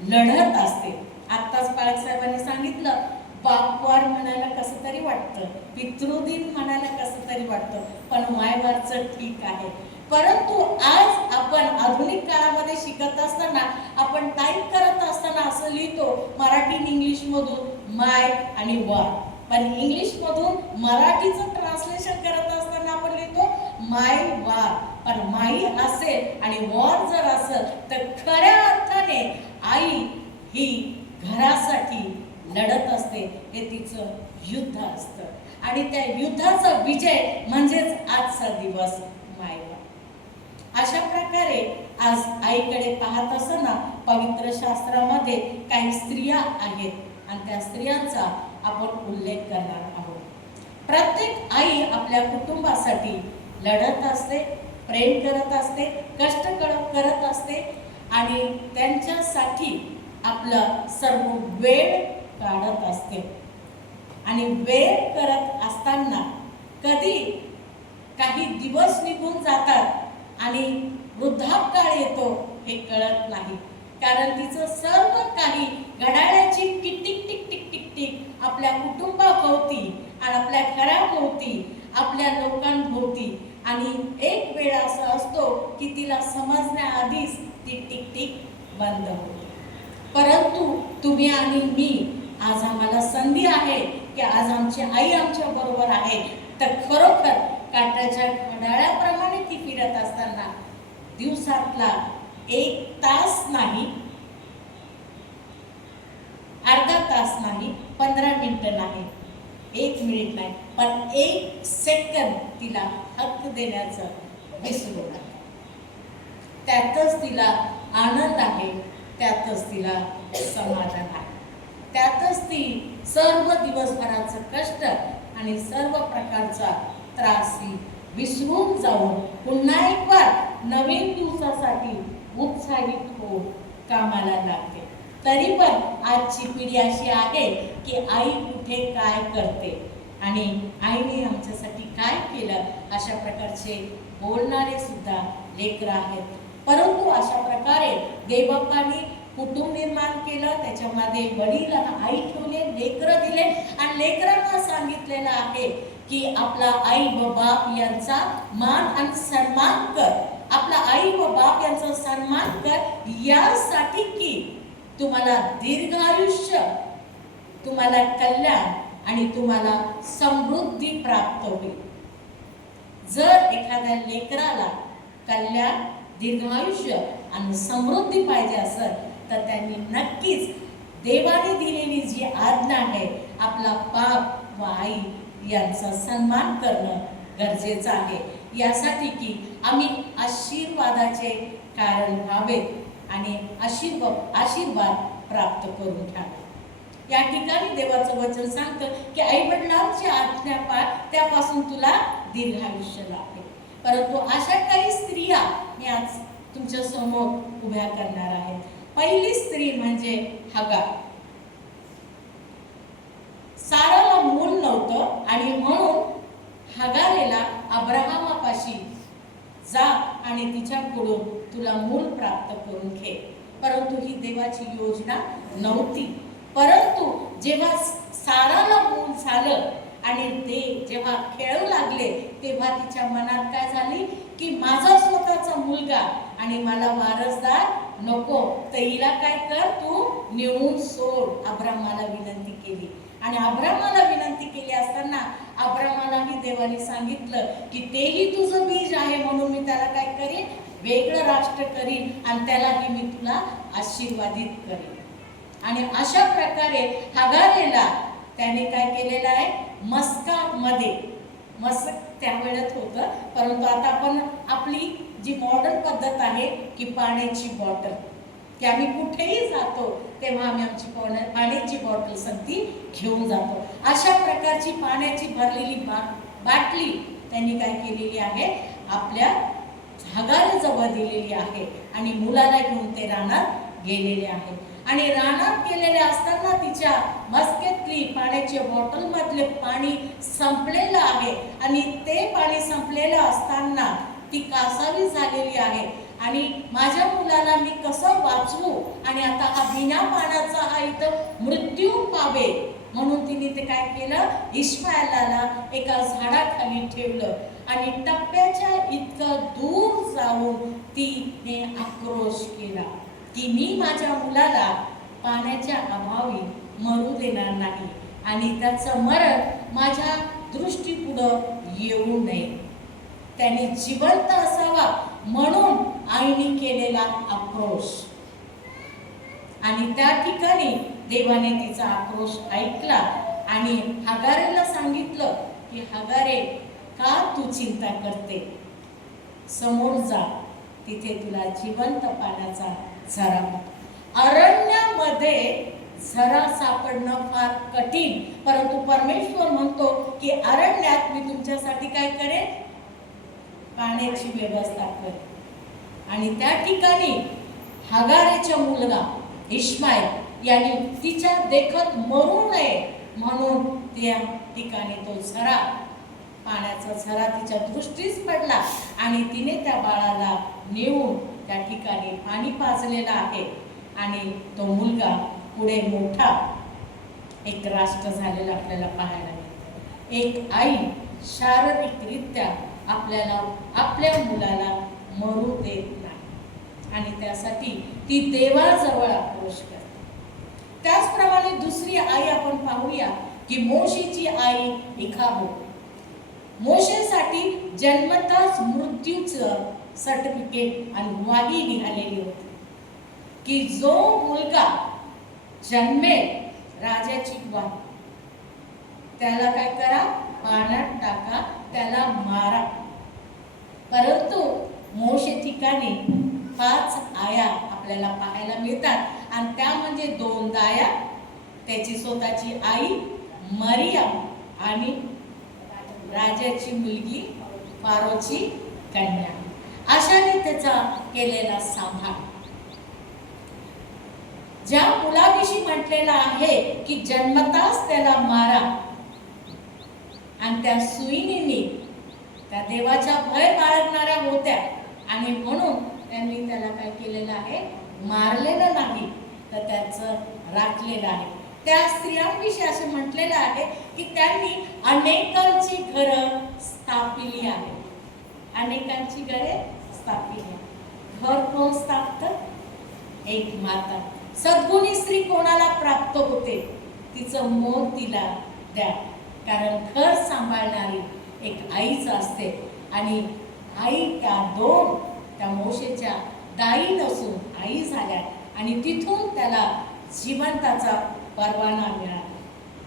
लढत असते. आत्ताच पाळक साहेबांनी सांगितलं, बापवार म्हणायला कसं तरी वाटतं, पितृदिन म्हणायला कसं तरी वाटतं, पण मायवारचं ठीक आहे. परंतु आज आपण आधुनिक काळामध्ये शिकत असताना आपण टाईप करत असताना असं लिहितो मराठी इंग्लिश मधून माय आणि वार, पण इंग्लिश मधून मराठीचं ट्रान्सलेशन करत असताना आपण लिहितो माय वार. पण माई असेल आणि वॉर जर असेल तर खऱ्या अर्थाने आई ही घरासाठी लढत असते. हे तिचं युद्ध असतं आणि त्या युद्धाचा विजय म्हणजेच आजचा दिवस मायबाप. अशा प्रकारे आज आईकडे पाहत असताना पवित्र शास्त्रामध्ये काही स्त्रिया आहेत आणि त्या स्त्रियांचा आपण उल्लेख करणार आहोत. प्रत्येक आई आपल्या कुटुंबासाठी लढत असते, प्रेम करत असते, कष्ट करत असते आणि त्यांच्यासाठी आपलं सर्व वेळ काढत असते. आणि वेळ करत असताना कधी काही दिवस निघून जातात आणि वृद्धापकाळ येतो हे कळत नाही. कारण तिचं सर्व काही घड्याळाची tick tick tick tick tick tick आपल्या कुटुंबाभोवती आणि आपल्या घराभोवती, आपल्या लोकांभोवती. आणि एक वेळ असा असतो की तिला समजण्याआधीच ती टिक टिक बंद होते. परंतु तुम्ही आणि मी आज आम्हाला संधी आहे की आज आमची आई आमच्या बरोबर आहे. तर खरोखर काट्याच्या घड्याळाप्रमाणे ती फिरत असताना दिवसातला 1 तास नाही, अर्धा तास नाही, 15 मिनिटं नाही, 1 मिनिट नाही, पण 1 सेकंद तिला हक्क देण्याचं विसरू नका. त्यातच तिला आनंद आहे, त्यातच तिला समाधान आहे, त्यातच ती सर्व दिवसभराचं कष्ट आणि सर्व प्रकारचा त्रास विसरून जाऊन पुन्हा एक बार नवीन दिवसासाठी उत्साहित होऊन कामाला लागते. तरी पण आजची पिढी अशी आहे की आई कुठे काय करते आणि आईने आमच्यासाठी काय केलं अशा प्रकारचे बोलणारे सुद्धा लेकरं आहेत. परंतु अशा प्रकारे देवबापांनी कुटुंब निर्माण केलं, त्याच्यामध्ये वडील आणि आई ठेवले, लेकरं दिले आणि लेकरांना सांगितलेलं आहे की आपला आई व बाप यांचा मान आणि सन्मान कर. आपला आई व बाप यांचा सन्मान कर यासाठी की तुम्हाला दीर्घ आयुष्य, तुम्हाला कल्याण आणि तुम्हाला समृद्धी प्राप्त होईल. जर एखाद्या लेकराला कल्याण, दीर्घ आयुष्य आणि समृद्धी पाहिजे असेल तर त्यांनी नक्कीच देवाने दिलेली जी आज्ञा आहे, आपला बाप व आई यांचा सन्मान करणं गरजेचं आहे. यासाठी की आम्ही आशीर्वादाचे कारण व्हावे आणि आशीर्वाद प्राप्त करून घ्यावे. या ठिकाणी देवाचं वचन सांगतं की आईवडिलांची आज्ञा पाळ, त्यापासून तुला दीर्घ आयुष्य लाभेल. परंतु अशा काही स्त्रिया मी आज तुमच्या समोर उभ्या करणार आहेत. पहिली स्त्री म्हणजे हगार. साराला मूल नव्हतं आणि म्हणून हगारेला अब्राहमापाशी जा आणि तिच्याकडून तुला मूल प्राप्त करून घे. परंतु ही देवाची योजना नव्हती. परंतु जेव्हा साराला मूल झालं आणि ते जेव्हा खेळू लागले तेव्हा तिच्या मनात काय झाली की माझा स्वतःचा मुलगा आणि मला वारसदार नको, तर हिला काय कर, तू नेऊन सोड. अब्राहमाला विनंती केली आणि अब्राहमाला विनंती केली असताना अब्राहमालाही देवाने सांगितलं की तेही तुझं बीज आहे, म्हणून मी त्याला काय करीन, वेगळं राष्ट्र करीन आणि त्यालाही मी तुला आशीर्वादित करीन. आणि अशा प्रकारे हगारेला त्याने काय केलेलं आहे, मस्कामध्ये, मस्क त्यावेळेत होतं, परंतु आता आपण आपली जी मॉडर्न पद्धत आहे की पाण्याची बॉटल, की आम्ही कुठेही जातो तेव्हा आम्ही आमची पाण्याची बॉटल संगती घेऊन जातो. अशा प्रकारची पाण्याची भरलेली बाटली त्यांनी काय केलेली आहे, आपल्या हगारेजवळ दिलेली आहे आणि मुलाला घेऊन ते रानात गेलेले आहे. आणि रानात गेलेले असताना तिच्या मस्केतली पाण्याच्या बॉटलमधले पाणी संपलेलं आहे आणि ते पाणी संपलेलं असताना ती कासावी झालेली आहे आणि माझ्या मुलाला मी कसं वाचवू आणि आता हा बिना पाण्याचा हा इथं मृत्यू पावे, म्हणून तिने ते काय केलं, इश्माएलाला एका झाडाखाली ठेवलं आणि टप्प्याच्या इतकं दूर जाऊन तिने आक्रोश केला की मी माझ्या मुलाला पाण्याच्या अभावी मरू देणार नाही आणि त्याचं मरण माझ्या दृष्टीपुढं येऊ नये. त्याने जिवंत असावा म्हणून आईने केलेला आक्रोश. आणि त्या ठिकाणी देवाने तिचा आक्रोश ऐकला आणि हगारेला सांगितलं की हगारे, का तू चिंता करते, समोर जा, तिथे तुला जिवंत पाण्याचा झरा. अरण्यामध्ये झरा सापडणं फार कठीण, परंतु परमेश्वर म्हणतो की अरण्यात मी तुमच्यासाठी काय करेन, पाण्याची व्यवस्था करेन. आणि त्या ठिकाणी हगारेचा मुलगा इश्माएल यांनी तिच्या देखत मरू नये म्हणून त्या ठिकाणी तो झरा, पाण्याचा झरा तिच्या दृष्टीस पडला आणि तिने त्या बाळाला नेऊन त्या ठिकाणी पाणी पाजलेलं आहे आणि तो मुलगा पुढे मोठा एक राष्ट्र झालेला आपल्याला पाहायला मिळतो. एक आई शारीरिकरित्या आपल्या मुलाला मरू देत नाही आणि त्यासाठी ती देवाजवळ आक्रोश करते. त्याचप्रमाणे दुसरी आई आपण पाहूया की मोशेची आई इखाबोद. मोशेसाठी जन्मताच मृत्यूचं सर्टिफिकेट आणि ग्वाही निघालेली होती की जो मुलगा जन्मेल, राजाची ग्वाही, त्याला काय करा, पाण्यात टाका, त्याला मारा. परंतु मोशे ठिकाणी 5 आया आपल्याला पाहायला मिळतात आणि त्या म्हणजे 2 दाया, त्याची स्वतःची आई मरियम आणि राजाची मुलगी फारोची कन्या. अशाने त्याचा केलेला सांभाळ. ज्या मुलाविषयी म्हटलेलं आहे की जन्मताच त्याला मारा आणि त्या सुईणींनी त्या देवाच्या भय बाळगणाऱ्या होत्या आणि म्हणून त्यांनी त्याला काय केलेलं आहे, मारलेलं नाही तर त्याचं राखलेलं आहे. त्या स्त्रियांविषयी असे म्हटलेलं आहे की त्यांनी अनेकांची घरं स्थापिली आहेत. अनेकांची घरे स्थापिली. घर कोण स्थापतं? एक माता. सद्गुणी स्त्री कोणाला प्राप्त होते? तिचं मोल तिला द्या, कारण घर सांभाळणारी एक आईच असते आणि आई त्या मोशेच्या दाई नसून आई झाल्या आणि तिथून त्याला जिवंताचा परवाना मिळाला.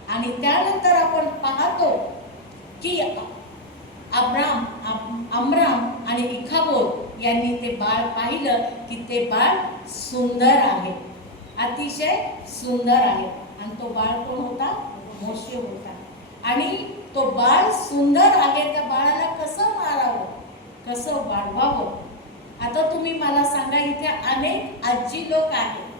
आणि त्यानंतर आपण पाहतो की अम्राम आणि इखाबोद यांनी ते बाळ पाहिलं की ते बाळ सुंदर आहे, अतिशय सुंदर आहे. आणि तो बाळ कोण होता? मोशे होता. आणि तो बाळ सुंदर आहे, त्या बाळाला कसं मारावं, कसं वाढवावं? आता तुम्ही मला सांगा, इथे अनेक आजी लोक आहेत.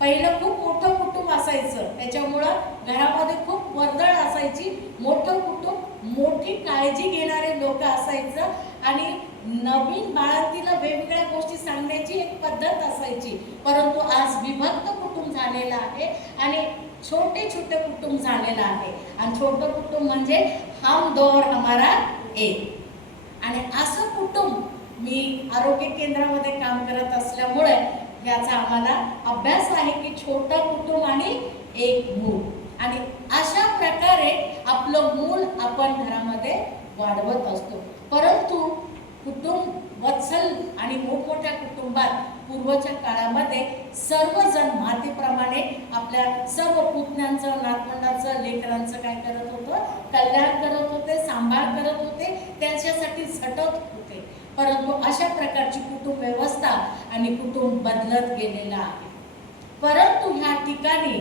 पहिलं खूप मोठं कुटुंब असायचं, त्याच्यामुळं घरामध्ये खूप वर्दळ असायची, मोठं कुटुंब, मोठी काळजी घेणारे लोक असायचं. आणि नवीन बाळंतीला वेगवेगळ्या गोष्टी सांगण्याची एक पद्धत असायची. परंतु आज विभक्त कुटुंब झालेलं आहे आणि छोटे छोटे कुटुंब झालेलं आहे. आणि छोटं कुटुंब म्हणजे हम दो और हमारा एक. आणि असं कुटुंब, मी आरोग्य केंद्रामध्ये काम करत असल्यामुळे याचा आम्हाला अभ्यास आहे की छोटं कुटुंब आणि एक मूल. आणि अशा प्रकारे आपलं मूल आपण घरामध्ये वाढवत असतो. परंतु कुटुंब वत्सल आणि मोठमोठ्या कुटुंबात पूर्वच्या काळामध्ये सर्वजण मातेप्रमाणे आपल्या सर्व पुतण्यांचं, नातवंडाचं, लेकरांचं काय करत होतं? कल्याण करत होते, सांभाळ करत होते, त्यांच्यासाठी झटत होते. परंतु अशा प्रकारची कुटुंब व्यवस्था आणि कुटुंब बदलत गेलेला आहे. परंतु ह्या ठिकाणी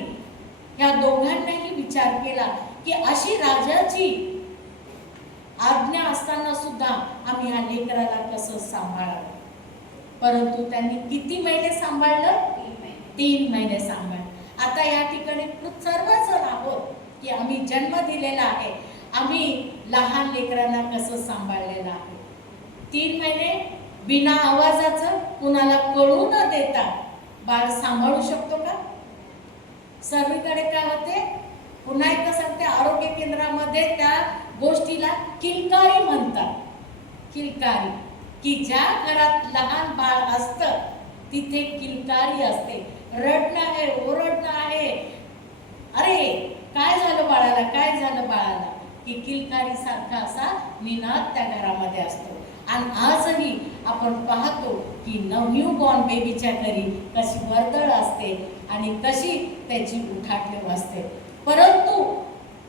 ह्या दोघांनाही विचार केला की अशी राजाची आज्ञा असताना सुद्धा आम्ही ह्या लेकराला कसं सांभाळावं. परंतु त्यांनी किती महिने सांभाळलं? 3 महिने सांभाळलं. आता या ठिकाणी सर्वजण आहोत की आम्ही जन्म दिलेला आहे, आम्ही लहान लेकरांना कसं सांभाळलेलं आहे. 3 महिने बिना आवाजाचं, कुणाला कळू न देता बाळ सांभाळू शकतो का? सर्वीकडे काय होते? पुन्हा एकदा सांगते, आरोग्य केंद्रामध्ये त्या गोष्टीला किलकारी म्हणतात. किलकारी, की ज्या घरात लहान बाळ असतं तिथे किलकारी असते, रडणं आहे, ओरडणं आहे, अरे काय झालं बाळाला, काय झालं बाळाला, की किलकारी सारखा असा निनाद त्या घरामध्ये असतो. आणि आजही आपण पाहतो की न्यू बॉर्न बेबीच्या घरी कशी वर्दळ असते आणि कशी त्याची उठाठेव असते. परंतु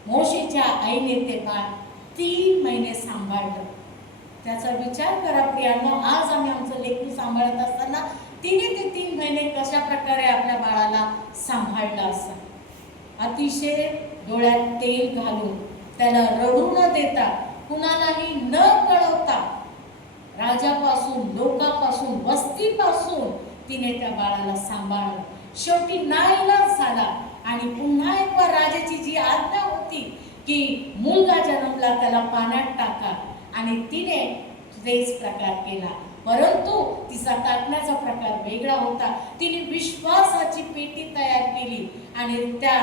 मोशेच्या आईने ते बाळ 3 महिने सांभाळलं. त्याचा विचार करा प्रियांनो, आज आम्ही आमचं लेकरू सांभाळत असताना तिने ते 3 महिने कशा प्रकारे आपल्या बाळाला सांभाळलं असं. अतिशय डोळ्यात तेल घालून, त्याला रडू न देता, कुणालाही न कळवता, राजापासून, लोकापासून, वस्तीपासून तिने त्या बाळाला सांभाळलं. शेवटी नाईलाज झाला आणि पुन्हा एकदा राजाची जी आज्ञा होती की मुलगा जन्मला त्याला पाण्यात टाका, आणि तिने तेच प्रकार केला. परंतु तिचा टाकण्याचा प्रकार वेगळा होता. तिने विश्वासाची पेटी तयार केली आणि त्या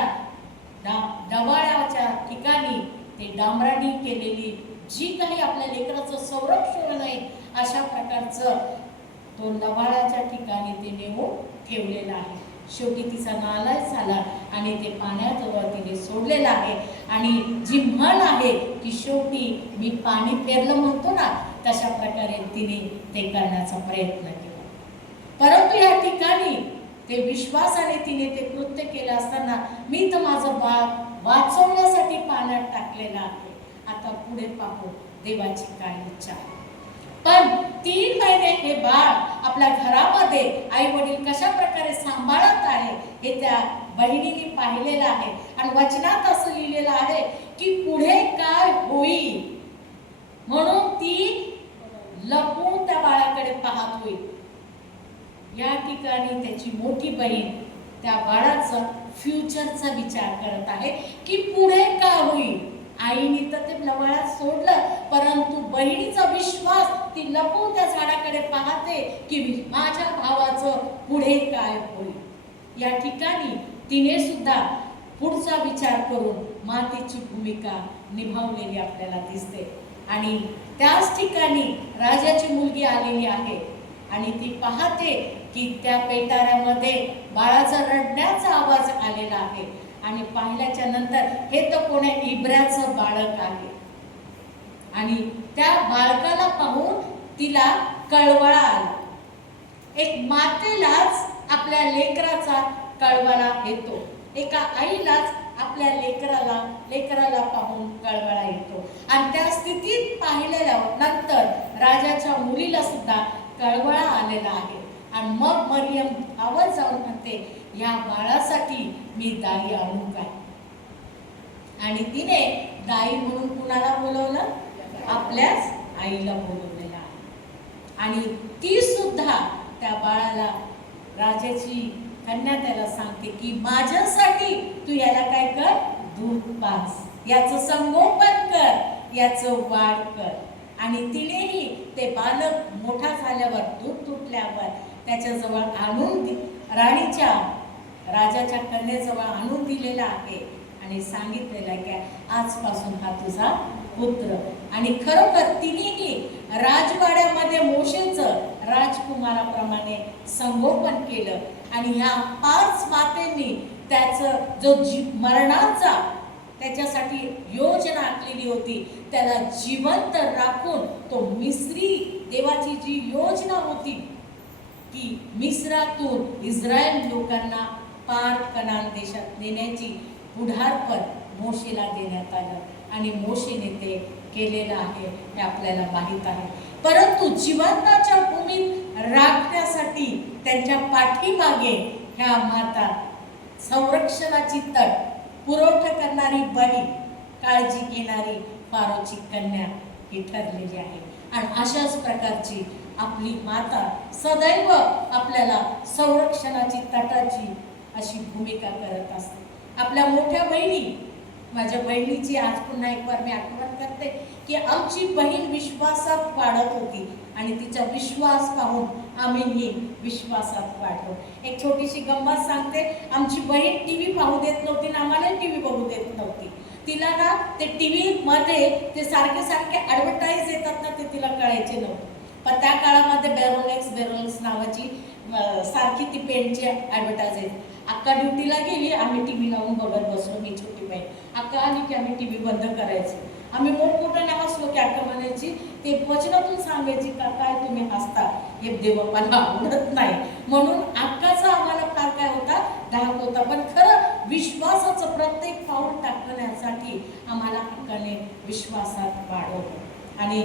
डबाळ्याच्या ठिकाणी ते डांबराने केलेली जी काही आपल्या लेकराचं संरक्षण आहे अशा प्रकारचं तो लवाळाच्या ठिकाणी ते नेऊन ठेवलेला आहे. शेवटी तिचा नालायक झाला आणि ते पाण्याजवळ तिने सोडलेलं आहे. आणि जी म्हण आहे की शेवटी मी पाणी पेरलं म्हणतो ना, तशा प्रकारे तिने ते करण्याचा प्रयत्न केला. परंतु या ठिकाणी ते विश्वासाने तिने ते कृत्य केलं असताना मी तर माझं बाळ वाचवण्यासाठी पाण्यात टाकलेलं आहे. आता पुढे पाहू देवाची काय इच्छा आहे. पण 3 महिने हे बाळ आपल्या घरामध्ये आई वडील कशा प्रकारे सांभाळत आहे हे त्या बहिणीने पाहिलेलं आहे. आणि वचनात असं लिहिलेलं आहे की पुढे काय होईल म्हणून ती लपून त्या बाळाकडे पाहत होईल. या ठिकाणी त्याची मोठी बहीण त्या बाळाचा फ्युचरचा विचार करत आहे की पुढे काय होईल. आईने तर ते लवाळात सोडलं, परंतु बहिणीचा विश्वास ती लपून त्या झाडाकडे पाहते की माझ्या भावाचं पुढे काय होईल. या ठिकाणी तिने सुद्धा पुढचा विचार करून मातेची भूमिका निभावलेली आपल्याला दिसते. आणि त्याच ठिकाणी राजाची मुलगी आलेली आहे आणि ती पाहते की त्या पेटाऱ्यामध्ये बाळाचा रडण्याचा आवाज आलेला आहे. आणि पाहिल्याच्या नंतर हे तर कोण्या इब्राचं बाळक आहे. आणि त्या बाळकाला पाहून तिला कळवळा आला. एक मातेलाच आपल्या लेकराचा कळवळा येतो, एका आईलाच आपल्या लेकराला पाहून कळवळा येतो. आणि त्या स्थितीत पाहिलेल्या नंतर राजाच्या मुलीला सुद्धा कळवळा आलेला आहे. आणि मग मरियम धावत जाऊन म्हणते, या बाळासाठी मी दाई आणू काय? आणि तिने दाई म्हणून कुणाला बोलवलं? आपल्याच आईला बोलवलेलं आहे. आणि ती सुद्धा त्या बाळाला, राजाची कन्या त्याला सांगते की माझ्यासाठी तू याला काय कर? दूध पाज, याचं संगोपन कर, याचं वाढ कर. आणि तिनेही ते बालक मोठा झाल्यावर, दूध तुटल्यावर त्याच्याजवळ आणून राजाच्या कन्येजवळ आणून दिलेला आहे आणि सांगितलेलं आहे की आजपासून हा तुझा पुत्र. आणि खरोखर तिनेही राजवाड्यामध्ये मोशेचं राजकुमाराप्रमाणे संगोपन केलं. आणि ह्या 5 मातेंनी त्याचं जो मरणाचा त्याच्यासाठी योजना आखलेली होती त्याला जिवंत राखून तो मिस्री देवाची जी योजना होती की मिस्रातून इस्रायल लोकांना पार कनान देशात नेण्याची पुढारपण मोशेला देण्यात आलं. आणि मोशेने ते केलेलं आहे हे आपल्याला माहीत आहे. परंतु जिवंताच्या भूमीत राखण्यासाठी त्यांच्या पाठीमागे ह्या माता, संरक्षणाची तट, पुरवठा करणारी बहीण, काळजी घेणारी फारोची कन्या ही ठरलेली आहे. आणि अशाच प्रकारची आपली माता सदैव आपल्याला संरक्षणाची तटाची अशी भूमिका करत असते. आपल्या मोठ्या बहिणी, माझ्या बहिणीची आज पुन्हा एक बार मी आठवण करते की आमची बहीण विश्वासात वाढत होती आणि तिचा विश्वास पाहून आम्हीही विश्वासात वाढलो. एक छोटीशी गंमत सांगते. आमची बहीण टीव्ही पाहू देत नव्हती ना आम्हाला टीव्ही बघू देत नव्हती. तिला ना ते टीव्ही मध्ये ते सारखे ॲडव्हर्टाईज येतात ना ते तिला कळायचे नव्हते. पण त्या काळामध्ये बेरोलेक्स नावाची सारखी ती पेनची ॲडव्हर्टाईज येते. अक्का ड्युटीला गेली, आम्ही टीव्ही लावून बघत बसलो, मी छोटी बहीण. अक्का आली की आम्ही टीव्ही बंद करायचो. आम्ही मोठमोठ्याने हसलो की अक्का म्हणायची, ते वचनातून सांगायची का काय तुम्ही हसता, हे देवाला आवडत नाही. म्हणून अक्काचा आम्हाला फार काय होता, धाक होता. पण खरं विश्वासाचं प्रत्येक पाऊल टाकण्यासाठी आम्हाला अक्काने विश्वासात वाढवलं. आणि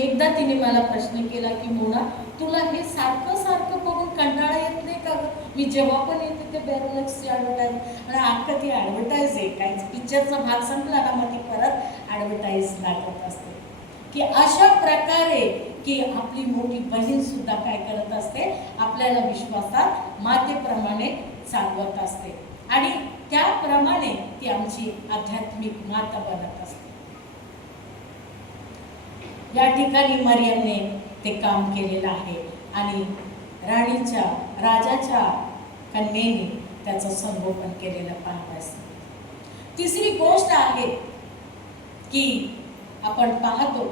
एकदा तिने मला प्रश्न केला की मोना, तुला हे सारखं बघून कंटाळा येत नाही का? मी जेव्हा पण येते ते बेरोलेक्सची ॲडव्हर्टाईज, आणि अख्खा ती ॲडव्हर्टाईज आहे काय, पिक्चरचा भाग संपला ना मग ती परत ॲडव्हर्टाईज लागत असते. की अशा प्रकारे की आपली मोठी बहीण सुद्धा काय करत असते, आपल्याला विश्वासात मातेप्रमाणे चालवत असते. आणि त्याप्रमाणे ती आमची आध्यात्मिक माता बनत असते. या ठिकाणी मरियमने ते काम केलेलं आहे आणि राजाच्या कन्येने त्याचं संगोपन केलेलं पाहत असते. तिसरी गोष्ट आहे की आपण पाहतो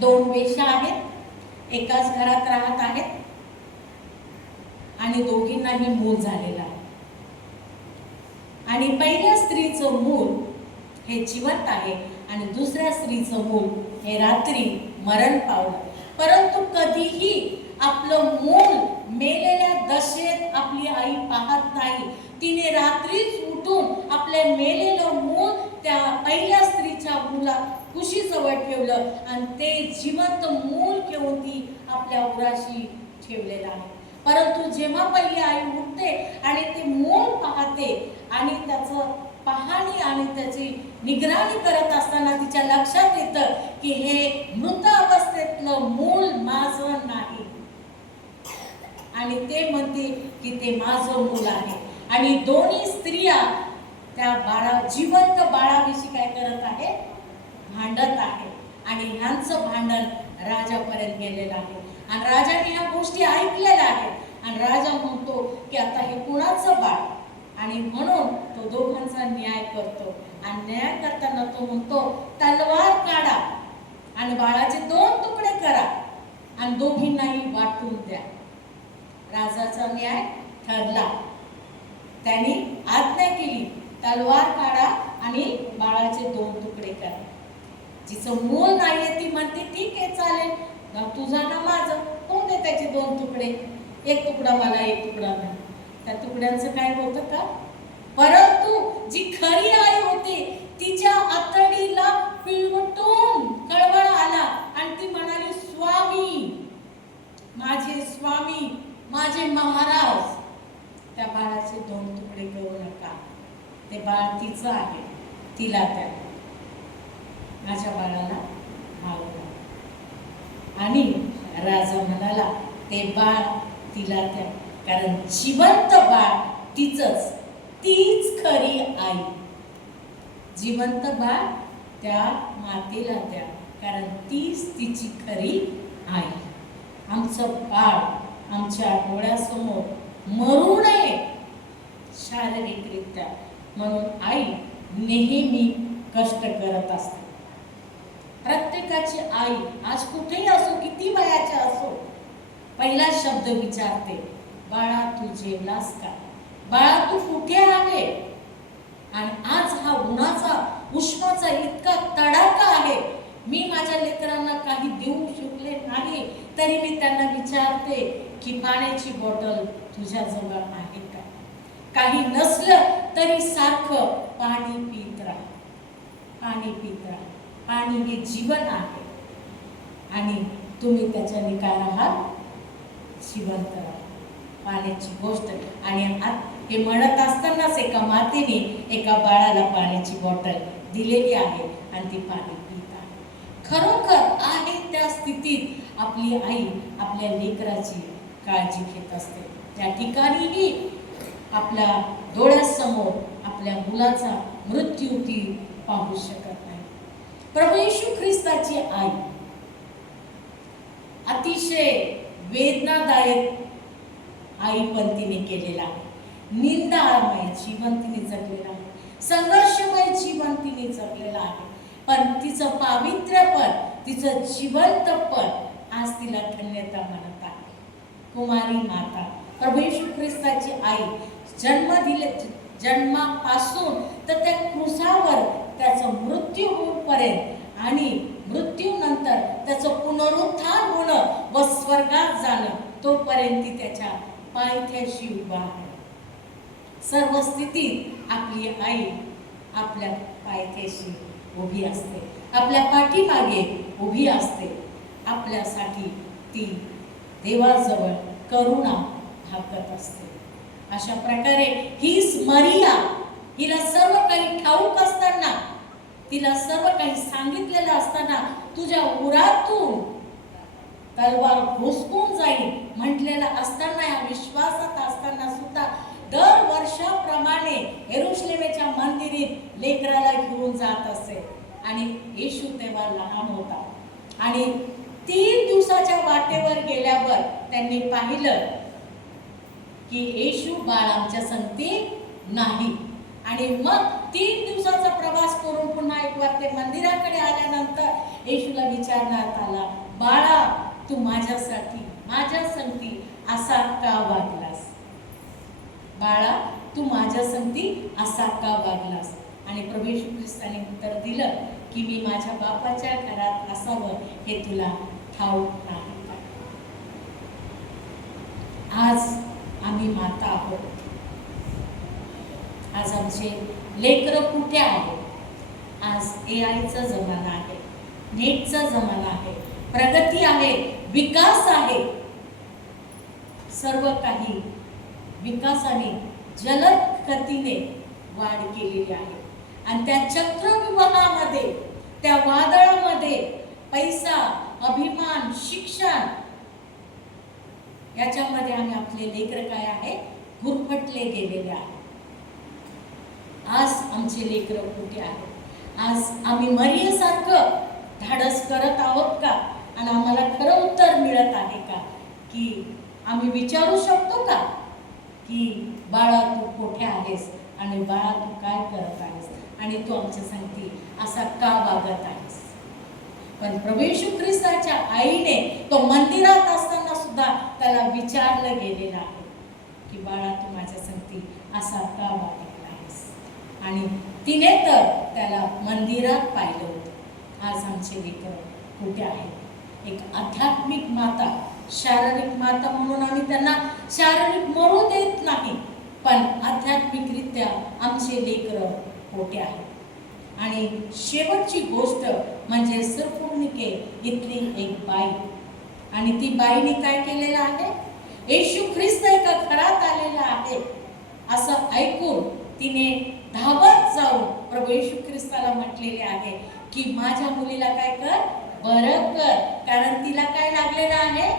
2 वेश्या आहेत, एकाच घरात राहत आहेत आणि दोघींनाही मूल झालेलं आहे. आणि पहिल्या स्त्रीचं मूल हे जिवंत आहे आणि दुसऱ्या स्त्रीचं मूल हे रात्री मरण पावलं. परंतु कधीही आपलं मूल मेलेल्या दशेत आपली आई पाहत नाही. तिने रात्रीच उठून आपले मेलेलं मूल त्या पहिल्या स्त्रीच्या मुला कुशीजवळ ठेवलं आणि ते जिवंत मूल घेऊन ती आपल्या उराशी ठेवलेलं आहे. परंतु जेव्हा पहिली आई उठते आणि ते मूल पाहते आणि त्याचं पाहणी आणि त्याची निगराणी करत असताना तिच्या लक्षात येतं की हे मृत अवस्थेतलं मूल माझं नाही. आणि ते म्हणते की ते माझं मूल आहे. आणि दोन्ही स्त्रिया त्या जिवंत बाळाविषयी काय करत आहे, भांडत आहे. आणि ह्यांचं भांडण राजापर्यंत गेलेलं आहे आणि राजाने ह्या गोष्टी ऐकलेल्या आहेत. आणि राजा म्हणतो की आता हे कुणाचं बाळ, आणि म्हणून तो दोघांचा न्याय करतो. आणि न्याय करताना तो म्हणतो तलवार काढा आणि बाळाचे 2 तुकडे करा आणि दोघींनाही वाटून द्या. राजाचा न्याय ठरला. त्यांनी आज्ञा केली तलवार काढा आणि बाळाचे 2 तुकडे करा. जिचं मूल नाहीये ती म्हणते ठीक आहे चालेल, ना तुझा ना माझं, होऊन दे त्याचे 2 तुकडे, 1 तुकडा मला 1 तुकडा नाही. त्या तुकड्यांचं काय होतं का, परंतु जी खरी आई होती तिच्या आतडीला पिळवटून कळवळ आला आणि ती म्हणाली, स्वामी, माझे महाराज. त्या बाळाचे 2 तुकडे करू नका. ते बाळ तिचं आहे, तिला त्या. माझ्या बाळाला मारू नका. आणि राजा म्हणाला, ते बाळ तिला त्या, कारण जिवंत बाळ तिचंच, तीच खरी आई. जिवंत बाळ त्या मातेला द्या, कारण तीच तिची खरी आई. आमचं बाळ आमच्या डोळ्यासमोर मरू नये शारीरिकरित्या, म्हणून आई नेहमी कष्ट करत असते. प्रत्येकाची आई आज कुठेही असो, किती वयाच्या असो, पहिला शब्द विचारते, बाळा तू जेवलास का? बाळा तू कुठे आहे? आणि आज हा उन्हाचा उष्माचा इतका तडाखा आहे, मी माझ्या लेकरांना काही देऊ शकले नाही, तरी मी त्यांना विचारते की पाण्याची बॉटल तुझ्याजवळ आहे का? काही नसलं तरी सारखं पाणी पीत राहा, पाणी पीत राहा. पाणी हे जीवन आहे आणि तुम्ही त्याच्याने काय आहात? जिवंत राहा. पाण्याची गोष्ट. आणि हे म्हणत असतानाच एका मातेने एका बाळाला पाण्याची बॉटल दिलेली आहे आणि ती पाणी पीत आहे. खरोखर आहे त्या स्थितीत आपली आई आपल्या लेकराची काळजी घेत असते. त्या ठिकाणीही आपल्या डोळ्यासमोर आपल्या मुलाचा मृत्यू ती पाहू शकत नाही. प्रभू येशू ख्रिस्ताची आई अतिशय वेदनादायक आईपंतीने केलेला आहे. निंदामय जीवन तिने जगलेलं आहे, संघर्षमय जीवन तिने जगलेलं आहे. पण तिचं पावित्र्यपण, तिचं जिवंतपण आज तिला धन्यता म्हणत आहे. कुमारी माता प्रभू येशू ख्रिस्ताची आई जन्मापासून तर त्या क्रूसावर त्याचं मृत्यू होईपर्यंत आणि मृत्यूनंतर त्याचं पुनरुत्थान होणं व स्वर्गात जाणं तोपर्यंत ती त्याच्या पायथ्याशी उभा आहे. सर्व स्थितीत आपली आई आपल्या पायथ्याशी उभी असते, आपल्या पाठीमागे उभी असते. आपल्यासाठी ती देवाजवळ करुणा भागत असते. अशा प्रकारे हीच मरिया, हिला सर्व काही ठाऊक असताना, तिला सर्व काही सांगितलेलं असताना, तुझ्या उरातून तलवार घुसकून जाईल म्हटलेलं असताना, या विश्वासात असताना सुद्धा दर वर्षाप्रमाणे येरुशलेमेच्या मंदिरात लेकराला घेऊन जात असे. आणि येशू तेव्हा लहान होता आणि 3 दिवसाच्या वाटेवर गेल्यावर त्यांनी पाहिलं की येशू बाळ आमच्या संगती नाही. आणि मग 3 दिवसाचा प्रवास करून पुन्हा एक वार ते मंदिराकडे आल्यानंतर येशूला विचारण्यात आला, बाळा तू माझ्यासाठी माझ्या संगती असा का वागलास? बाळा तू माझ्या संगती असा का वागलास? आणि प्रभू येशू ख्रिस्ताने उत्तर दिलं की मी माझ्या बापाच्या घरात असावं हे तुला ठाऊक नाही का? आज आम्ही माता आहोत. आज आमचे लेकरं कुठे आहेत? आज AIचा जमाना आहे, नेटचा जमाना आहे, प्रगती आहे, विकास आहे. सर्व काही विकासाने जलद गतीने वाढ केलेली आहे. आणि त्या चक्रविवाहामध्ये, त्या वादळामध्ये पैसा, अभिमान, शिक्षण याच्यामध्ये आम्ही आपले लेकर काय आहे गुरफटले गेलेले आहे. आज आमचे लेकर कुठे आहेत? आज आम्ही मरियेसारखं धाडस करत आहोत का? आणि आम्हाला खरं उत्तर मिळत आहे का? की आम्ही विचारू शकतो का की बाळा तू कुठे आहेस आणि बाळा तू काय करत आहेस आणि तू आमच्या संगती असा का वागत आहेस? पण प्रभू येशू ख्रिस्ताच्या आईने तो मंदिरात असताना सुद्धा त्याला विचारलं गेलेलं आहे की बाळा तू माझ्या संगती असा का वागत आहेस? आणि तिने तर त्याला मंदिरात पाहिलं होतं. आज आमचे लेकर कुठे आहेत? एक आध्यात्मिक माता, शारीरिक माता म्हणून आम्ही त्यांना शारीरिक मरू देत नाही, पण आध्यात्मिकरित्या निश्चितरित्या आमचे लेकरं पोटे आहेत. आणि शेवटची गोष्ट म्हणजे सरपूर्णिके इथली एक बाई, आणि ती बाईने काय केलेलं आहे, येशू ख्रिस्त एका घरात आलेला आहे असं ऐकून तिने धावत जाऊन प्रभू येशू ख्रिस्ताला म्हटलेले आहे की माझ्या मुलीला काय कर, बरं कर, कारण तिला काय लागलेलं आहे,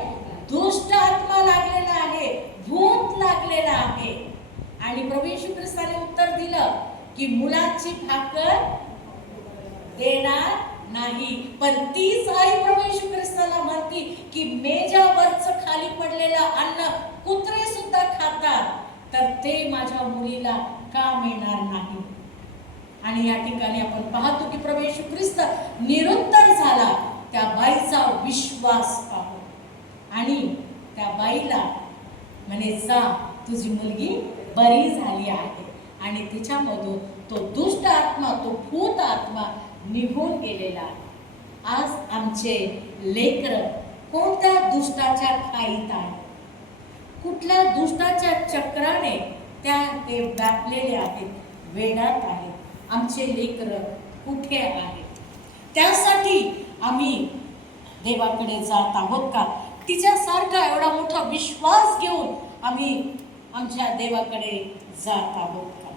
दुष्ट आत्मा लागलेला आहे, भूत लागलेला आहे. आणि प्रभू येशू ख्रिस्ताने उत्तर दिलं की मुलाची भाकर देणार नाही. पण तीच आई प्रभू येशू ख्रिस्ताला म्हणती की मेजावरचं खाली पडलेलं अन्न कुत्रे सुद्धा खातात, तर ते माझ्या मुलीला का मिळणार नाही. आणि या ठिकाणी आपण पाहतो की प्रभू येशू ख्रिस्त निरुत्तर झाला. त्या बाईचा विश्वास पाहू आणि त्या बाईला म्हणे जा, तुझी मुलगी बरी झाली आहे. आणि तिच्यामधून तो दुष्ट आत्मा, तो भूत आत्मा निघून गेलेला आहे. आज आमचे लेकर कोणत्या दुष्टाच्या खाईत आहे, कुठल्या दुष्टाच्या चक्राने ते व्यापलेले आहेत, वेडात आहेत. आमचे लेकर कुठे आहेत, त्यासाठी आम्ही देवाकडे जात आहोत का? तिच्यासारखा एवढा मोठा विश्वास घेऊन आम्ही आमच्या देवाकडे जात आहोत का?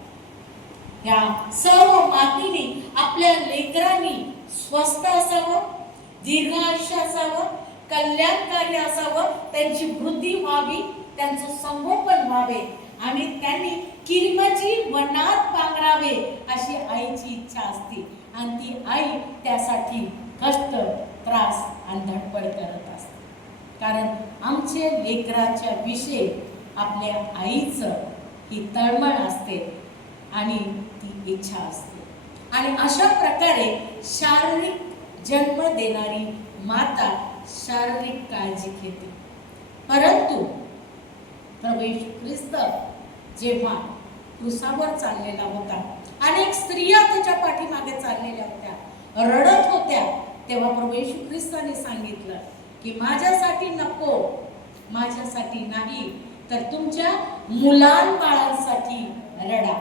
या सर्व मातीने आपल्या लेकरांनी स्वस्थ असावं, दीर्घ आयुष्य असावं, कल्याणकारी असावं, त्यांची वृद्धी व्हावी, त्यांचं संगोपन व्हावे आणि त्यांनी किरमाची वनात पांघरावे अशी आईची इच्छा असते. आणि ती आई त्यासाठी कष्ट, त्रास आणि धडपड करत असते. कारण आमच्या लेकराच्या विषयी आपल्या आईचं ही तळमळ असते आणि ती इच्छा असते. आणि अशा प्रकारे शारीरिक जन्म देणारी माता शारीरिक काळजी घेते. परंतु प्रभू येशू ख्रिस्त जेव्हा क्रूसावर चाललेला होता, अनेक स्त्रिया त्याच्या पाठीमागे चाललेल्या होत्या, रडत होत्या, तेव्हा प्रभू येशू ख्रिस्ताने सांगितलं की माझ्यासाठी नको, माझ्यासाठी नाही, तर तुमच्या मुलांबाळांसाठी रडा.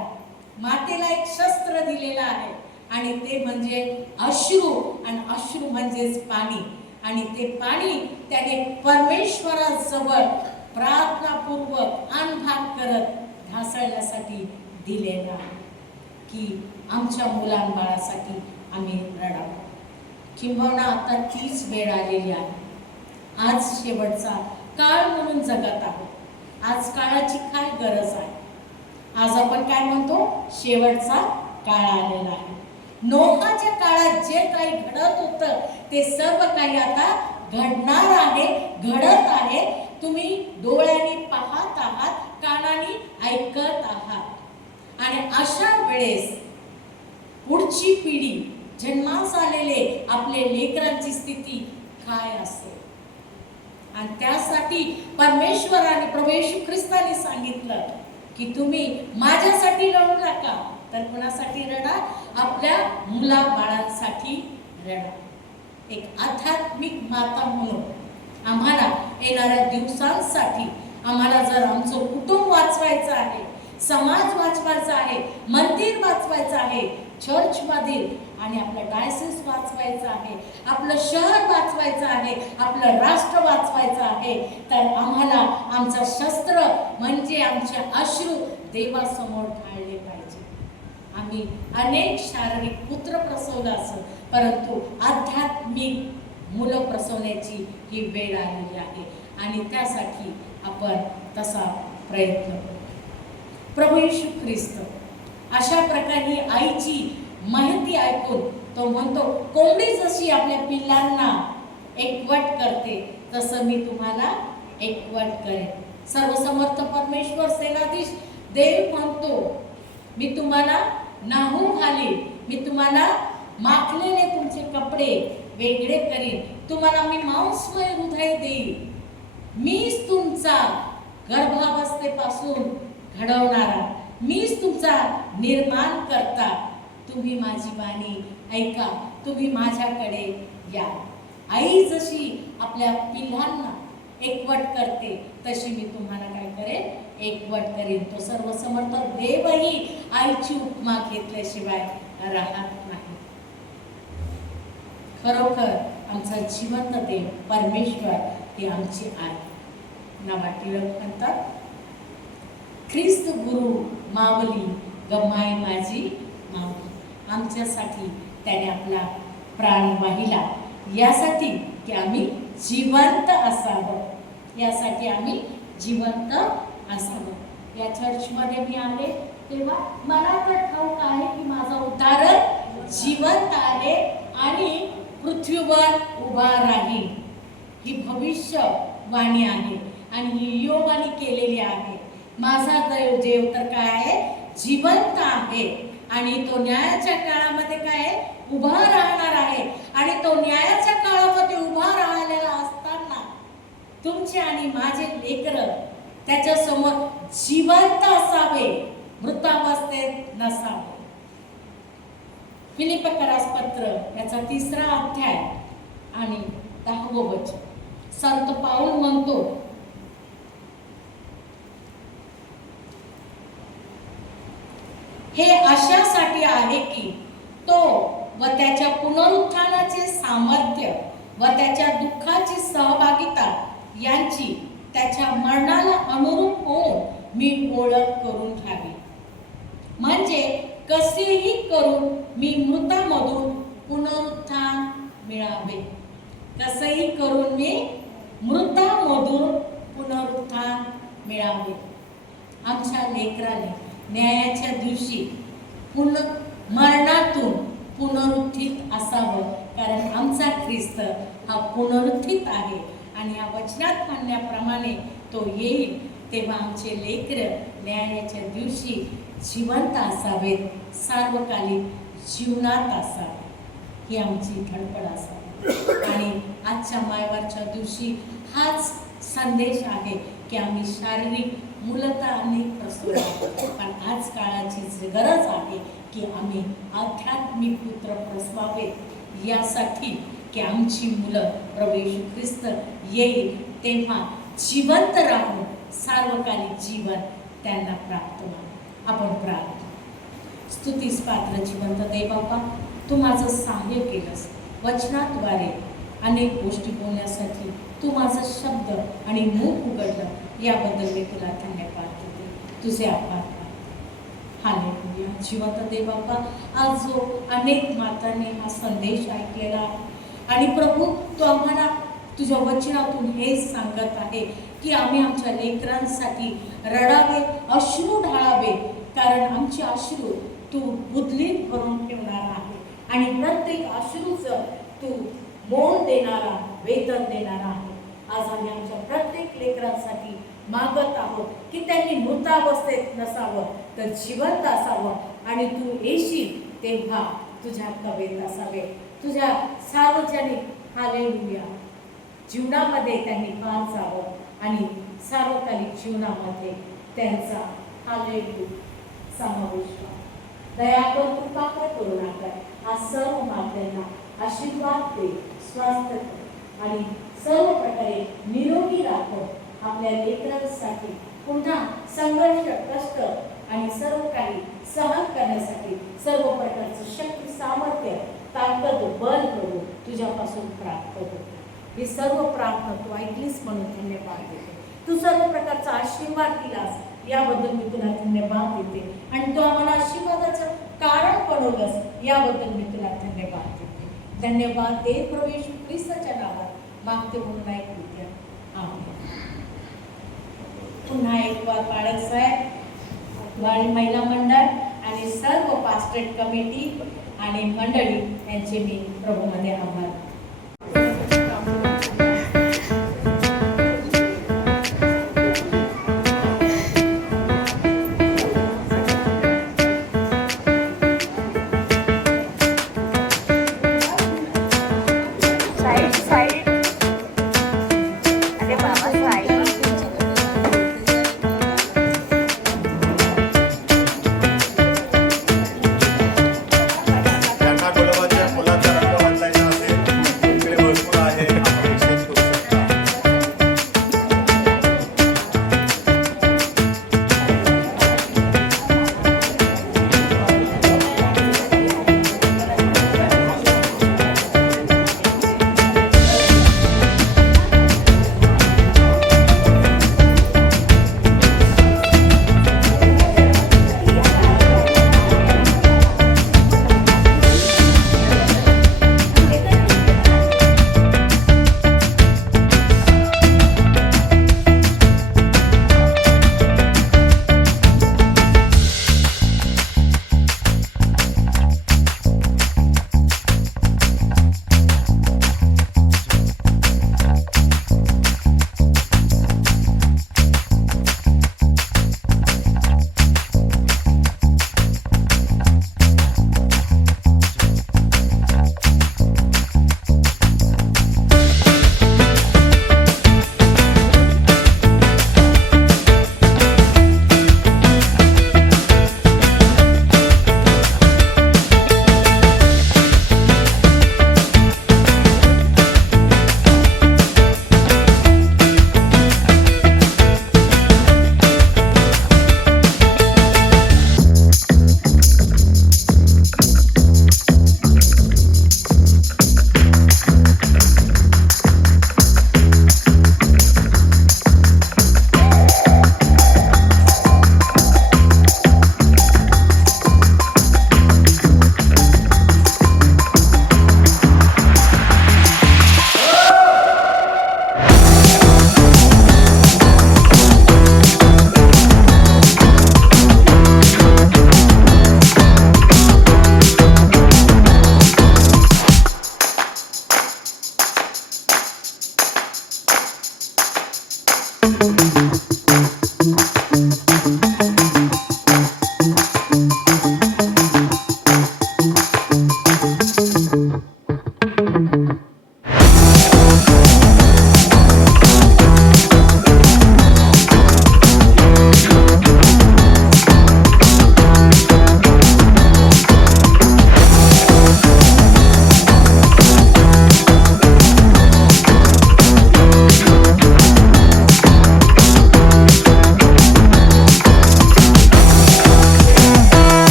मातेला एक शस्त्र दिलेलं आहे आणि ते म्हणजे अश्रू, आणि अश्रू म्हणजेच पाणी. आणि ते पाणी त्याने परमेश्वराजवळ प्रार्थनापूर्वक अनभाग करत ढासळण्यासाठी दिलेलं आहे की आमच्या मुलांबाळासाठी आम्ही रडावं. किंबहुना आता तीच वेळ आलेली आहे. आज शेवटचा काळ म्हणून जगत आहोत. आज काळाची काय गरज आहे? आज आपण काय म्हणतो? शेवटचा काळ आलेला आहे. नोहाच्या काळात जे काही घडत होतं ते सर्व काही आता घडणार आहे, घडत आहे. तुम्ही डोळ्यांनी पाहत आहात, कानाने ऐकत आहात. आणि अशा वेळेस पुढची पिढी, जन्मास आलेले आपले लेकरांची स्थिती काय असेल? आणि त्यासाठी परमेश्वराने प्रभू येशू ख्रिस्ताने सांगितलं की तुम्ही माझ्यासाठी रडू नका, तर कुणासाठी रडा? आपल्या मुलाबाळांसाठी रडा. एक आध्यात्मिक माता म्हणून आम्हाला येणाऱ्या दिवसांसाठी आम्हाला जर आमचं कुटुंब वाचवायचं आहे, समाज वाचवायचा आहे, मंदिर वाचवायचं आहे, चर्चमधील आणि आपलं डायसिस वाचवायचं आहे, आपलं शहर वाचवायचं आहे, आपलं राष्ट्र वाचवायचं आहे, तर आम्हाला आमचं शस्त्र म्हणजे आमचे अश्रू देवासमोर ढाळले पाहिजे. आम्ही अनेक शारीरिक पुत्र प्रसवलं असेल, परंतु आध्यात्मिक मुलं प्रसवण्याची ही वेळ आलेली आहे आणि त्यासाठी आपण तसा प्रयत्न करू. प्रभू येशू ख्रिस्त अशा प्रकारे आईची माहिती ऐकून तो म्हणतो, कोंबडी जशी आपल्या पिल्लांना एकवट करते तसं मी तुम्हाला एकवट करेन. सर्वसमर्थ परमेश्वर सेनाधीश देव म्हणतो, मी तुम्हाला नाहू घालीन, मी तुम्हाला माखलेले तुमचे कपडे वेगळे करीन, तुम्हाला मी मांसमय हृदय देईन, मीच तुमचा गर्भावस्थेपासून घडवणारा, मीच तुमचा निर्माण करता. तुम्ही माझी वाणी ऐका, तुम्ही माझ्याकडे या. आई जशी आपल्या पिल्लांना एकवट करते तशी मी तुम्हाला काय करेन? एकवट करीन. तो सर्वसमर्थ देवही आईची उपमा घेतल्याशिवाय राहत नाही. खरोखर आमचा जिवंत देव परमेश्वर ही आमची आई. नवा टिळक म्हणतात, ख्रिस्त गुरु मावली गमाई माझी मावली. आमच्यासाठी त्याने आपला प्राण वाहिला, यासाठी की आम्ही जिवंत असावं, यासाठी आम्ही जिवंत असावं. या चर्चमध्ये मी आले तेव्हा मला तर ठाऊक आहे की माझा उद्धारक जिवंत आहे आणि पृथ्वीवर उभा राहील. ही भविष्यवाणी आहे आणि ही योगाने केलेली आहे. माझा देव तर काय आहे, जिवंत आहे आणि तो न्यायाच्या काळामध्ये काय आहे, उभा राहणार आहे. आणि तो न्यायाच्या काळामध्ये उभा राहिलेला असताना तुमचे आणि माझे लेकरं त्याच्यासमोर जिवंत असावे, मृतावस्थेत नसावे. फिलिप्पियरास पत्र याचा 3रा अध्याय आणि 10वं वचन. संत पाऊल म्हणतो, हे अशासाठी आहे की तो व त्याच्या पुनरुत्थानाचे सामर्थ्य व त्याच्या दुःखाची सहभागिता यांची त्याच्या मरणाला अनुरूप होऊन मी ओळख करून घ्यावी. म्हणजे कसेही करून मी मृतामधून पुनरुत्थान मिळावे. कसेही करून मी मृतामधून पुनरुत्थान मिळावे. आमच्या लेकराने न्यायाच्या दिवशी मरणातून पुनरुत्थित असावं, कारण आमचा ख्रिस्त हा पुनरुत्थित आहे. आणि या वचनात म्हणण्याप्रमाणे तो येईल तेव्हा आमचे लेकरं न्यायाच्या दिवशी जिवंत असावेत, सार्वकालिक जीवनात असावे, ही आमची धडपड असावी. आणि आजच्या मायवारच्या दिवशी हाच संदेश आहे की आम्ही शारीरिक मूलतः अनेक प्रसूत आहोत, पण आज काळाची गरज आहे की आम्ही आध्यात्मिक पुत्र प्रसवावेत, यासाठी की आमची मुलं प्रभू येशू ख्रिस्त येईल तेव्हा जिवंत राहून सार्वकालिक जीवन त्यांना प्राप्त व्हावे. आपण प्रार्थना. स्तुतीस पात्र जिवंत देव बाप्पा, तू माझं सहाय्य केलंस, वचनाद्वारे अनेक गोष्टी बोलण्यासाठी तू माझा शब्द आणि मुख उघडलं, याबद्दल मी तुला धन्यवाद देते, तुझे आभार. हालेलुया. जिवंत देव बाप्पा, आज जो अनेक मातांनी हा संदेश ऐकलेला आहे आणि प्रभू तू आम्हाला तुझ्या वचनातून हेच सांगत आहे की आम्ही आमच्या लेकरांसाठी रडावे, अश्रू ढाळावे, कारण आमचे अश्रू तू बुदलीत भरून ठेवणार आहे आणि प्रत्येक अश्रूचं तू मोल देणारा, वेतन देणारा आहे. आज आम्ही आमच्या प्रत्येक लेकरांसाठी मागत आहोत की त्यांनी मृतावस्थेत नसावं तर जिवंत असावं आणि तू येशील तेव्हा तुझ्या कवेत असावे. तुझ्या सार्वजनिक हालेलुया जीवनामध्ये त्यांनी पार जावं आणि सार्वकालिक जीवनामध्ये त्यांचा हालेलुया समावेश व्हावा. दया कर, कृपा कर, करुणा कर. आज सर्व मातेंना आशीर्वाद दे, स्वास्थ्य कर आणि सर्व प्रकारे निरोगी राखो. आपल्या लेकरांसाठी पुन्हा संघर्ष, कष्ट आणि सर्व काही सहन करण्यासाठी सर्व प्रकारचं शक्ती, सामर्थ्य, ताकद, बल करू तुझ्यापासून प्राप्त होते. ही सर्व प्रार्थना तू ऐकलीस म्हणून धन्यवाद देते. तू सर्व प्रकारचा आशीर्वाद दिलास याबद्दल मी तुला धन्यवाद देते आणि तू आम्हाला आशीर्वादाचं कारण बनवलंस याबद्दल मी तुला धन्यवाद देते. धन्यवाद दे प्रभू येशू ख्रिस्ताच्या नावात मागते म्हणून ऐकू द्या. आमेन. पुन्हा एक वार पाळक साहेब, वाणी महिला मंडळ आणि सर्व पास्टरेट कमिटी आणि मंडळी यांचे मी प्रभूमध्ये आभार